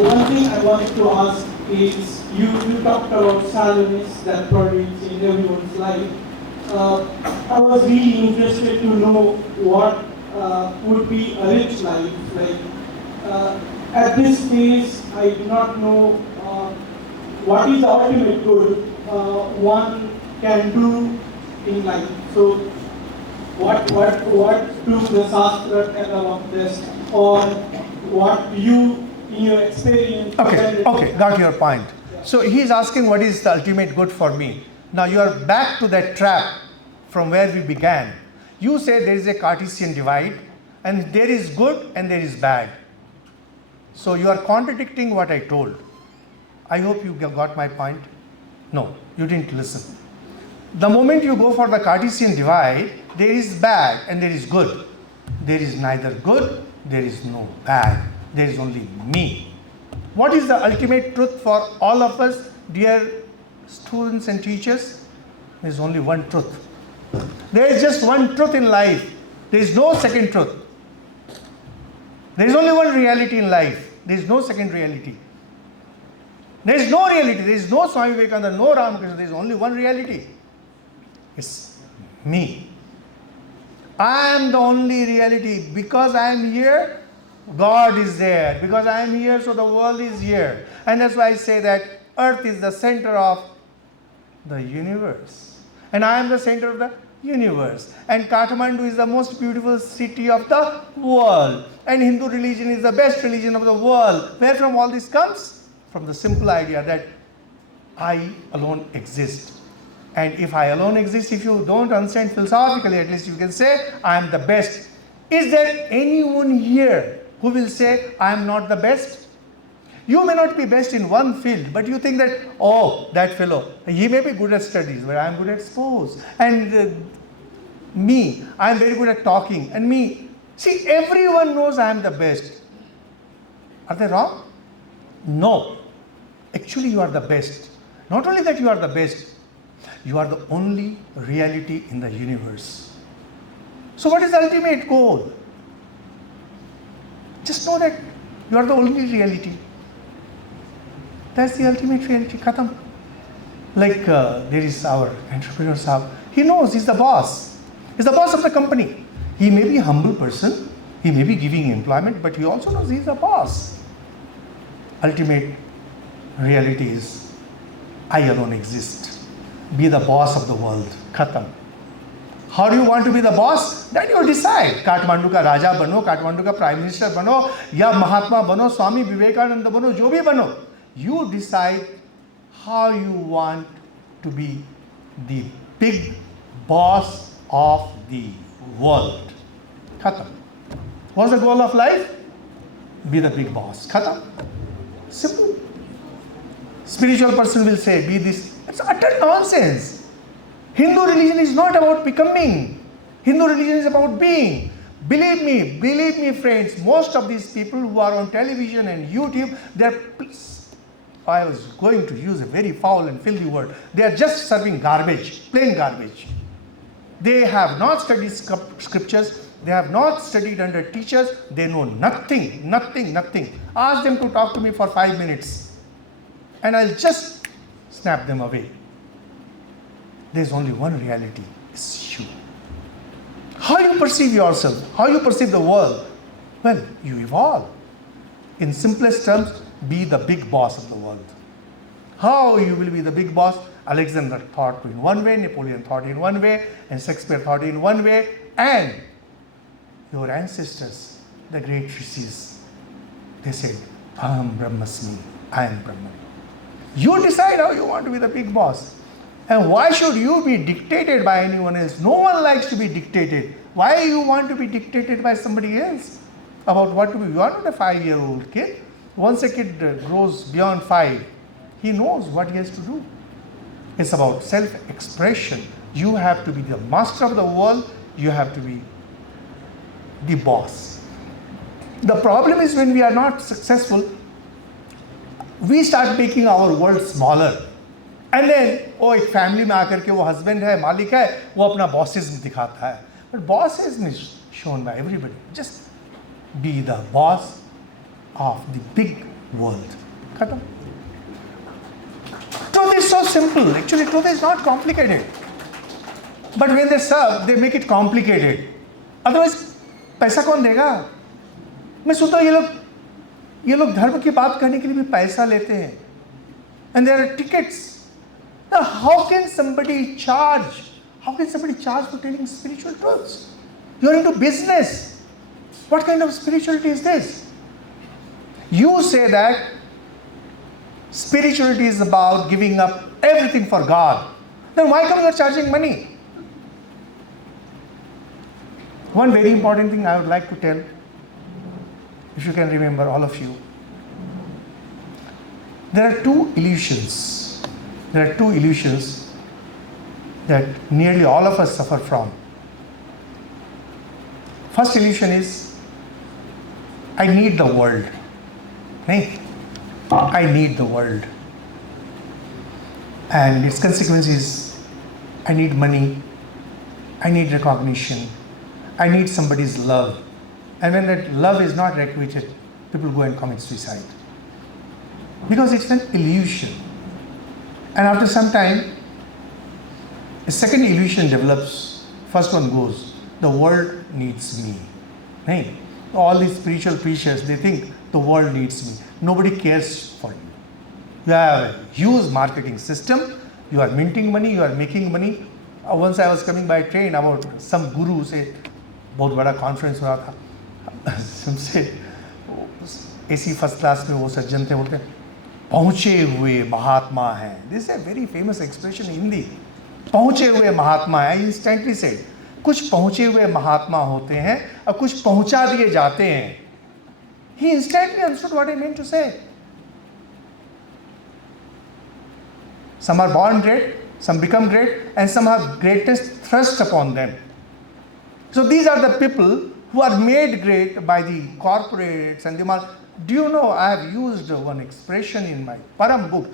one thing I wanted to ask is, you talked about saloness that pervades in everyone's life. I was really interested to know what would be a rich life. Like, at this stage, I do not know what is the ultimate good one can do in life. So, what do the Shastra tell about this, or what you, in your experience? Okay, got your point. So he is asking what is the ultimate good for me. Now you are back to that trap from where we began. You say there is a Cartesian divide, and there is good and there is bad. So you are contradicting what I told. I hope you got my point. No, you didn't listen. The moment you go for the Cartesian divide, there is bad and there is good. There is neither good, there is no bad. There is only me. What is the ultimate truth for all of us, dear students and teachers? There is only one truth. There is just one truth in life. There is no second truth. There is only one reality in life. There is no second reality. There is no reality. There is no Swami Vivekananda, no Ram Krishna. There is only one reality. It's me. I am the only reality. Because I am here, God is there. Because I am here, so the world is here. And that's why I say that earth is the center of the universe. And I am the center of the universe. And Kathmandu is the most beautiful city of the world. And Hindu religion is the best religion of the world. Where from all this comes? From the simple idea that I alone exist. And if I alone exist, if you don't understand philosophically, at least you can say, I am the best. Is there anyone here who will say, I am not the best? You may not be best in one field, but you think that, oh, that fellow, he may be good at studies, but I am good at sports. And me, I am very good at talking. And me, see, everyone knows I am the best. Are they wrong? No. Actually, you are the best. Not only that you are the best, you are the only reality in the universe. So what is the ultimate goal? Just know that you are the only reality. That's the ultimate reality. Khatam. Like there is our entrepreneur Sahab. He knows he's the boss. He's the boss of the company. He may be a humble person. He may be giving employment, but he also knows he's the boss. Ultimate reality is, I alone exist. Be the boss of the world. Khatam. How do you want to be the boss? Then you decide. Kathmandu ka Raja bano, Kathmandu ka Prime Minister bano, ya Mahatma bano, Swami Vivekananda bano, jo bhi bano. You decide how you want to be the big boss of the world. Khatam. What's the goal of life? Be the big boss. Khatam. Simple. Spiritual person will say, be this. It's utter nonsense. Hindu religion is not about becoming. Hindu religion is about being. Believe me friends, most of these people who are on television and YouTube, I was going to use a very foul and filthy word. They are just serving garbage, plain garbage. They have not studied scriptures. They have not studied under teachers. They know nothing. Ask them to talk to me for 5 minutes. And I'll just snap them away. There's only one reality. It's you. How you perceive yourself, how you perceive the world, well, you evolve. In simplest terms, be the big boss of the world. How you will be the big boss? Alexander thought in one way, Napoleon thought in one way, and Shakespeare thought in one way, and your ancestors, the great rishis, they said, Aham Brahmasmi, I am Brahman. You decide how you want to be the big boss. And why should you be dictated by anyone else? No one likes to be dictated. Why you want to be dictated by somebody else? About what to be? You are not a 5-year-old kid. Once a kid grows beyond 5, he knows what he has to do. It's about self-expression. You have to be the master of the world. You have to be the boss. The problem is when we are not successful, we start making our world smaller. And then, oh, एक family में आकर के वो husband है, मालिक है, वो अपना बॉसिज्म दिखाता है. But bossism is shown by everybody. Just be the boss of the big world. Khatam. Truth is so simple. Actually, truth is not complicated. But when they serve, they make it complicated. Otherwise, पैसा कौन देगा? मैं सोचता हूँ ये लोग धर्म की बात करने के लिए भी पैसा लेते हैं. And there are tickets. Now, how can somebody charge? How can somebody charge for telling spiritual truths? You're into business. What kind of spirituality is this? You say that spirituality is about giving up everything for God. Then why come you're charging money? One very important thing I would like to tell, if you can remember, all of you. There are two illusions. There are two illusions that nearly all of us suffer from. First illusion is, I need the world. Hey, I need the world. And its consequence is, I need money, I need recognition, I need somebody's love. And when that love is not requited, people go and commit suicide. Because it's an illusion. And after some time, a second illusion develops. First one goes, the world needs me. Hey, all these spiritual preachers, they think the world needs me. Nobody cares for you. You have a huge marketing system. You are minting money. You are making money. Once I was coming by train, about some guru say, बहुत बड़ा conference हो रहा था. Some AC first class में वो सज्जन थे, बोलते हैं पहुँचे हुए महात्मा हैं. This is a very famous expression in Hindi. पहुँचे हुए महात्मा हैं. I instantly said, कुछ पहुँचे हुए महात्मा होते हैं और कुछ पहुँचा दिए जाते हैं. He instantly understood what I meant to say. Some are born great, some become great, and some have greatness thrust upon them. So these are the people who are made great by the corporates and the Do you know, I have used one expression in my Param book,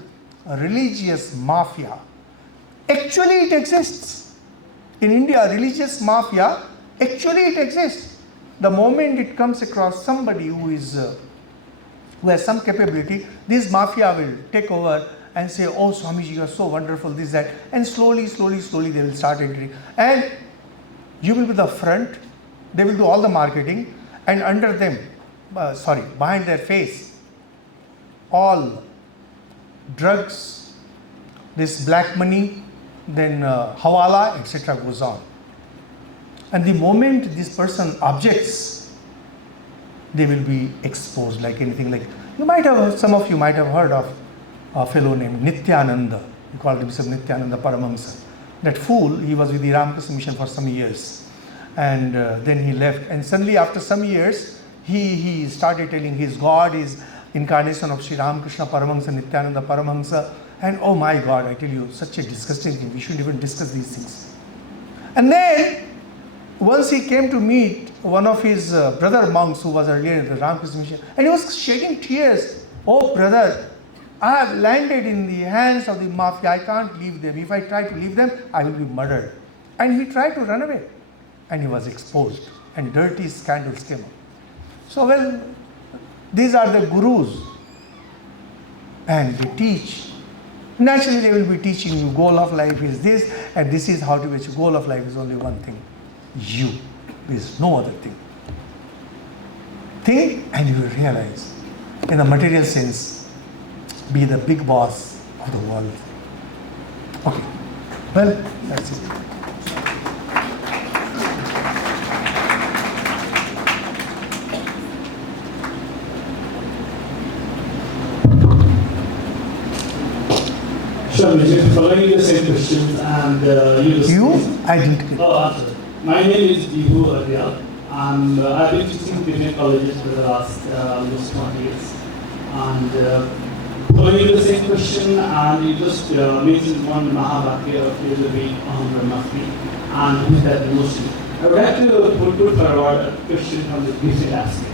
religious mafia. Actually it exists. In India, religious mafia, actually it exists. The moment it comes across somebody who has some capability, this mafia will take over and say, oh Swamiji, you are so wonderful, this, that. And slowly they will start entering. And you will be the front, they will do all the marketing, and under them, behind their face, all drugs, this black money, then hawala, etc. goes on. And the moment this person objects, they will be exposed like anything. Like some of you might have heard of a fellow named Nityananda. He called himself Nityananda Paramahamsa. That fool, he was with the Ram Krishna mission for some years. And then he left. And suddenly after some years, he started telling his God is incarnation of Sri Ram Krishna Paramahamsa, Nityananda Paramahamsa. And oh my God, I tell you, such a disgusting thing. We shouldn't even discuss these things. And then, once he came to meet one of his brother monks who was earlier in the Ram Krishna mission, and he was shedding tears. Oh brother, I have landed in the hands of the mafia. I can't leave them. If I try to leave them, I will be murdered. And he tried to run away. And he was exposed. And dirty scandals came up. So, well, these are the gurus. And they teach. Naturally, they will be teaching you goal of life is this, and this is how to reach. Goal of life is only one thing. You. There is no other thing. Think and you will realize, in the material sense, be the big boss of the world. Okay. Well, that's it. Sure, Vijay. Following the same questions and I didn't get. Oh, answer. My name is Dibu Arya. I've been teaching different colleges for the last almost 20 years. And following the same question, and you just mentioned one Mahabhagya of philosophy on Brahmasmi, and with that emotion. I would like to put forward a question from the different aspect.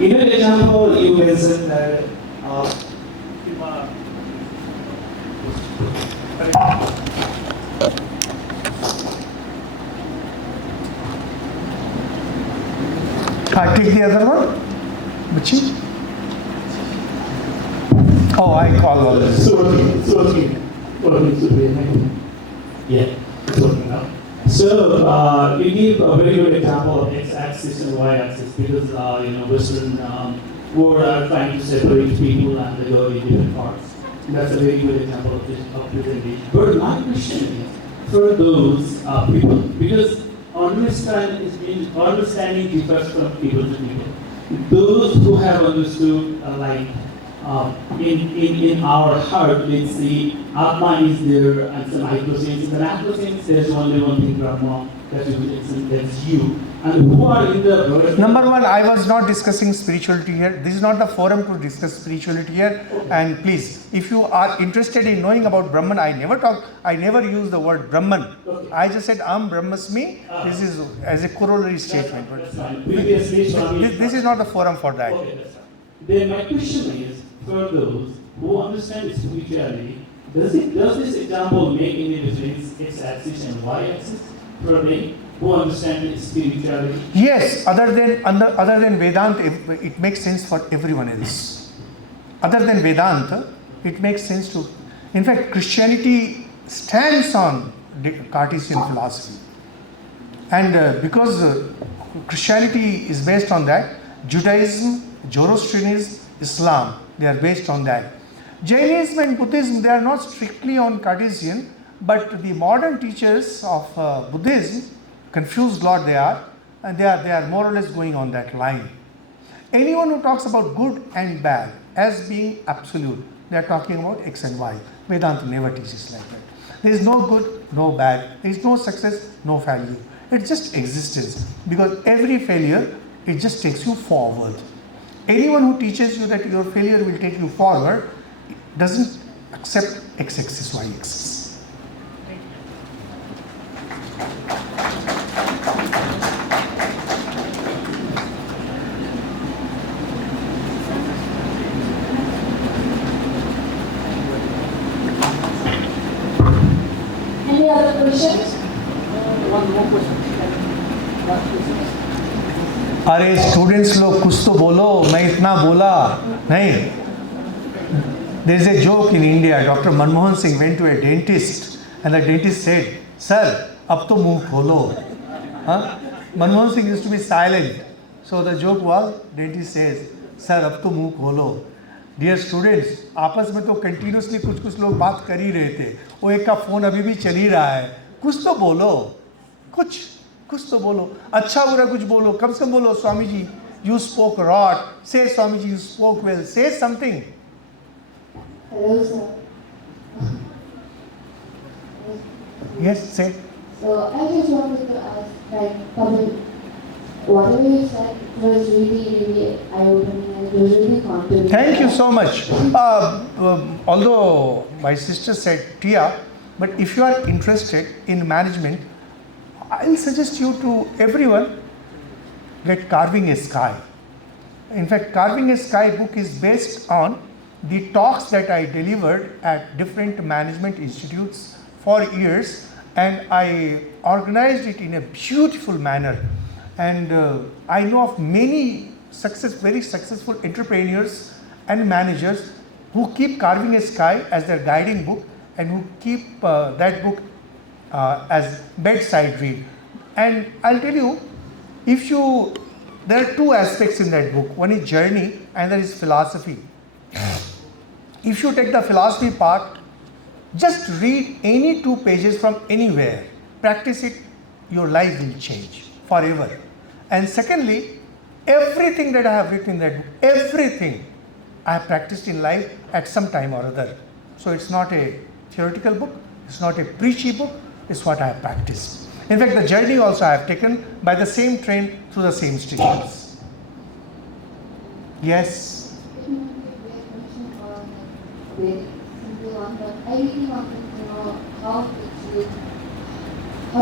In an example, you mentioned that I take the other one? Which? Oh, I call all this. It's working. Yeah, it's working now. So, you give a very good example of x-axis and y-axis because, Western world are trying to separate people and they go in different parts. And that's a very good example of presentation. But my question is, for those people, because understanding differs from people to people. Those who have understood, in our heart, let's see, Atma is there and some hyposense. In the hyposense, there's only one thing, Brahma, that's you. And who are in the... Number one, I was not discussing spirituality here. This is not the forum to discuss spirituality here. Okay. And please, if you are interested in knowing about Brahman, I never use the word Brahman. Okay. I just said, Brahmasmi. This is as a corollary statement. That's fine. This is not the forum for that. Okay, that's fine. Then my question is, for those who understand spirituality, does this example make any difference, x-axis and y-axis, for me who understand spirituality? Yes, other than Vedanta, it makes sense for everyone else. Other than Vedanta, it makes sense to... In fact, Christianity stands on Cartesian philosophy. And because Christianity is based on that, Judaism, Zoroastrianism, Islam, they are based on that. Jainism and Buddhism, they are not strictly on Cartesian, but the modern teachers of Buddhism, confused lot they are, and they are more or less going on that line. Anyone who talks about good and bad as being absolute, they are talking about X and Y. Vedanta never teaches like that. There is no good, no bad. There is no success, no failure. It's just existence. Because every failure, it just takes you forward. Anyone who teaches you that your failure will take you forward doesn't accept X axis, Y axis. Any other questions? One more question. Last question. अरे students लोग कुछ तो बोलो, मैं इतना बोला नहीं. There is a joke in India. Dr. Manmohan Singh went to a dentist and the dentist said, "Sir, अब तो मुंह खोलो." Huh? Manmohan Singh used to be silent. So the joke was, dentist says, "Sir, अब तो मुंह खोलो." Dear students, आपस में तो continuously कुछ लोग बात कर ही रहे थे. वो एक का फोन अभी भी चल ही रहा है. कुछ तो बोलो, कुछ तो बोलो. अच्छा बुरा कुछ बोलो. कम से कम बोलो, Swami ji, you spoke rot. Say, Swami ji, you spoke well. Say something. Hello, sir. Yes, say. So I just wanted to ask, like, Kabir, whatever you said, it was really eye-opening and it was really confident. Thank you so much. Although my sister said Tia, but if you are interested in management, I'll suggest you to everyone get Carving a Sky. In fact, Carving a Sky book is based on the talks that I delivered at different management institutes for years, and I organized it in a beautiful manner. And I know of many very successful entrepreneurs and managers who keep Carving a Sky as their guiding book and who keep that book as bedside read. And I'll tell you, there are two aspects in that book. One is journey and there is philosophy. If you take the philosophy part, just read any 2 pages from anywhere, practice it, your life will change forever. And secondly, everything that I have written in that book, everything I have practiced in life at some time or other. So it's not a theoretical book, it's not a preachy book, it's what I have practiced. In fact, the journey also I have taken by the same train through the same stations. Yes. Very simple one, but I really wanted to know how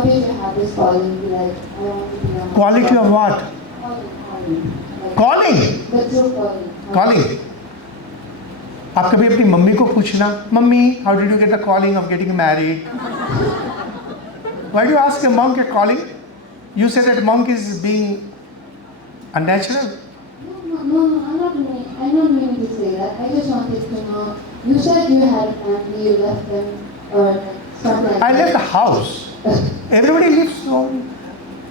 did you have this calling? Like, I want to be a Quality of what? calling. Like, Calling. the true calling. Calling. आप कभी अपनी mummy को पूछना, mummy, how did you get the calling of getting married? Why do you ask a monk a calling? You say that monk is being unnatural. No, I'm not meaning to say that. I just wanted to know. You said you had a family, you left them, or something like that. I left the house. Everybody lives on.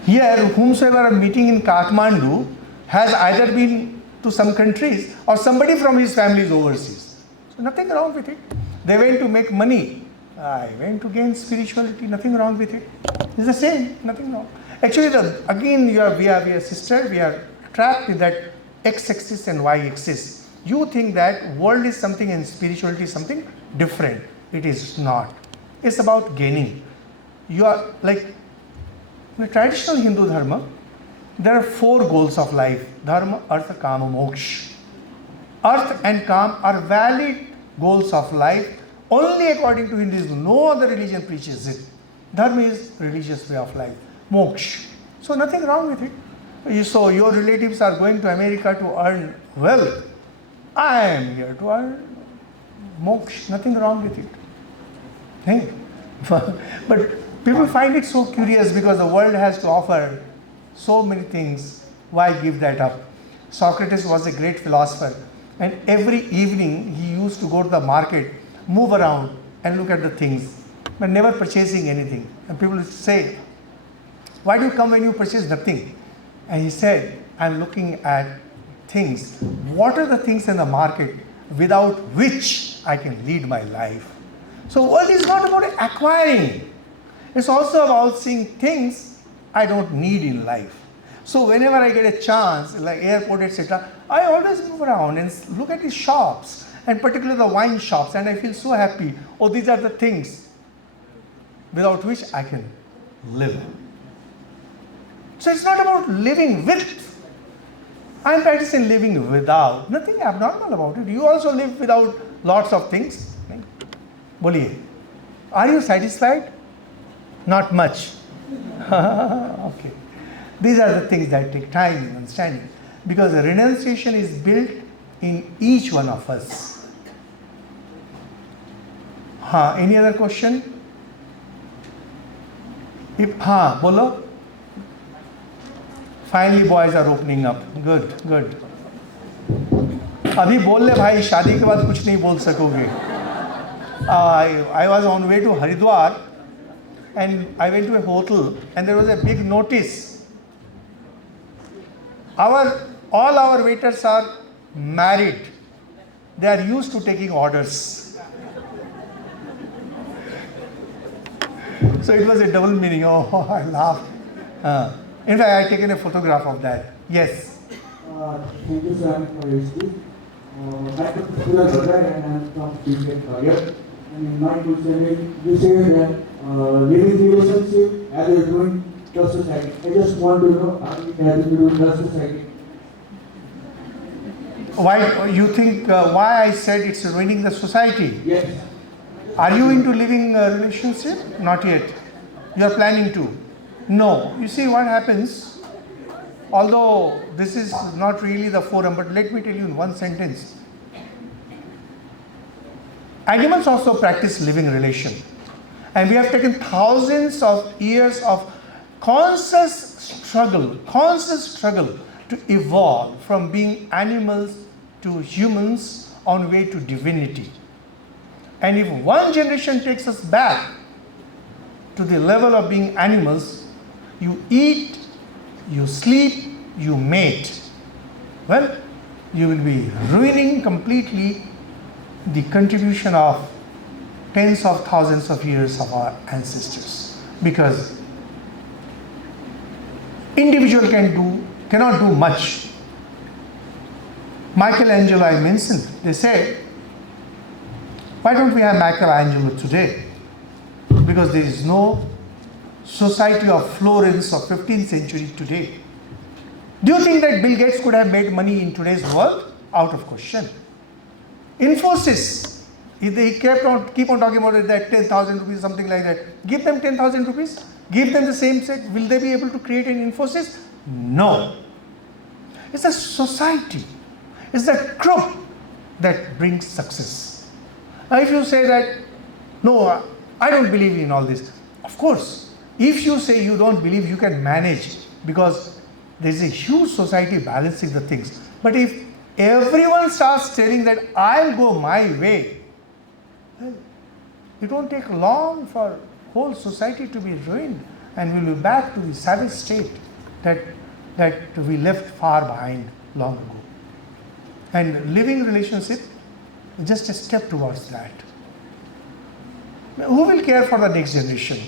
Here, whomsoever I'm meeting in Kathmandu has either been to some countries or somebody from his family is overseas. So nothing wrong with it. They went to make money. I went to gain spirituality. Nothing wrong with it. It's the same. Nothing wrong. Actually, we are sister. We are trapped in that x-axis and y-axis. You think that world is something and spirituality is something different. It is not. It's about gaining. You are like in the traditional Hindu dharma, there are 4 goals of life: dharma, artha, kama, moksha. Artha and kama are valid goals of life only according to Hinduism. No other religion preaches it. Dharma is religious way of life. Moksha. So nothing wrong with it. So your relatives are going to America to earn wealth. I am here to earn moksha. Nothing wrong with it. Hey? But people find it so curious because the world has to offer so many things. Why give that up? Socrates was a great philosopher, and every evening he used to go to the market, move around and look at the things, but never purchasing anything. And people would say, "Why do you come when you purchase nothing?" And he said, "I'm looking at things. What are the things in the market without which I can lead my life? So world is not about acquiring. It's also about seeing things I don't need in life. So whenever I get a chance, like airport, etc., I always move around and look at these shops, and particularly the wine shops, and I feel so happy. Oh, these are the things without which I can live. So it's not about living with. I'm practicing living without. Nothing abnormal about it. You also live without lots of things. Right? Boliye. Are you satisfied? Not much. Okay. These are the things that take time in understanding. Because the renunciation is built in each one of us. Any other question? Bolo. Finally boys are opening up. Good, good. अभी बोल ले भाई, शादी के बाद कुछ नहीं बोल सकोगे. I was on way to Haridwar and I went to a hotel and there was a big notice. All our waiters are married. They are used to taking orders. So it was a double meaning. Oh, I laughed. In fact, I had taken a photograph of that. Yes. Thank you, Swami, for your speech. I'm and I'm from Cricket Career. And my question is, you say that living relationship as a doing the society. I just want to know how it has to do the society. Why you think? Why I said it's ruining the society? Yes. Are you into living a relationship? Not yet. You are planning to. No. You see what happens, although this is not really the forum, but let me tell you in one sentence. Animals also practice living relation. And we have taken thousands of years of conscious struggle to evolve from being animals to humans on way to divinity. And if one generation takes us back to the level of being animals, you eat, you sleep, you mate. Well, you will be ruining completely the contribution of tens of thousands of years of our ancestors. Because individual cannot do much. Michelangelo I mentioned, they say, why don't we have Michelangelo today? Because there is no society of Florence of 15th century today. Do you think that Bill Gates could have made money in today's world? Out of question. Infosys, if they keep on talking about it, that 10,000 rupees, something like that, give them 10,000 rupees, give them the same set, will they be able to create an Infosys? No. It's a society. It's a group that brings success. Now if you say that, no, I don't believe in all this. Of course, if you say you don't believe, you can manage because there is a huge society balancing the things. But if everyone starts telling that I'll go my way, well, it won't take long for whole society to be ruined and we'll be back to the savage state that we left far behind long ago. And living relationship is just a step towards that. Who will care for the next generation?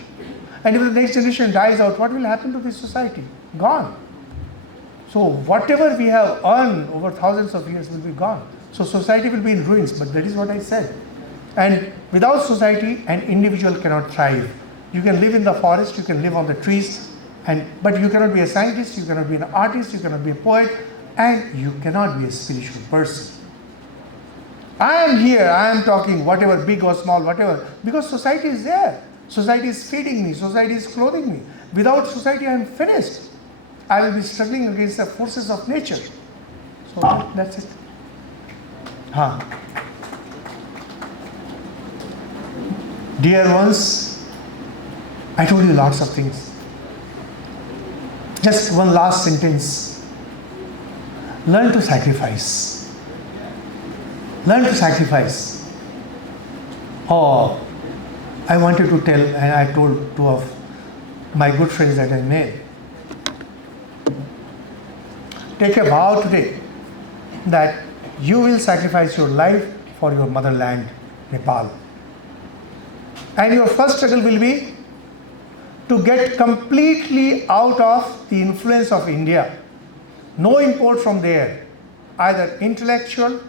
And if the next generation dies out, what will happen to this society? Gone. So whatever we have earned over thousands of years will be gone. So society will be in ruins, but that is what I said. And without society, an individual cannot thrive. You can live in the forest, you can live on the trees, but you cannot be a scientist, you cannot be an artist, you cannot be a poet, and you cannot be a spiritual person. I am here, I am talking, whatever, big or small, whatever, because society is there. Society is feeding me, society is clothing me. Without society, I am finished. I will be struggling against the forces of nature. So that's it. Dear ones, I told you lots of things. Just one last sentence. Learn to sacrifice. Learn to sacrifice. Oh, I wanted to tell, and I told two of my good friends that I made. Take a vow today that you will sacrifice your life for your motherland, Nepal. And your first struggle will be to get completely out of the influence of India. No import from there, either intellectual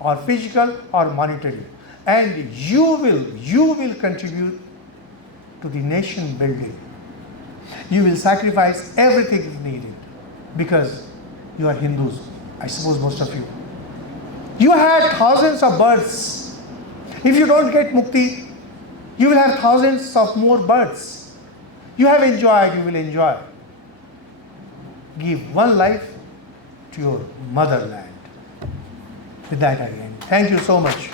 or physical or monetary. And you will contribute to the nation building. You will sacrifice everything needed because you are Hindus, I suppose most of you. You had thousands of births. If you don't get mukti, you will have thousands of more births. You have enjoyed, you will enjoy. Give one life to your motherland. With that I end. Thank you so much.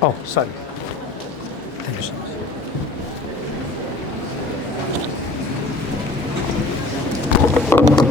Oh, sorry. Thank you so much.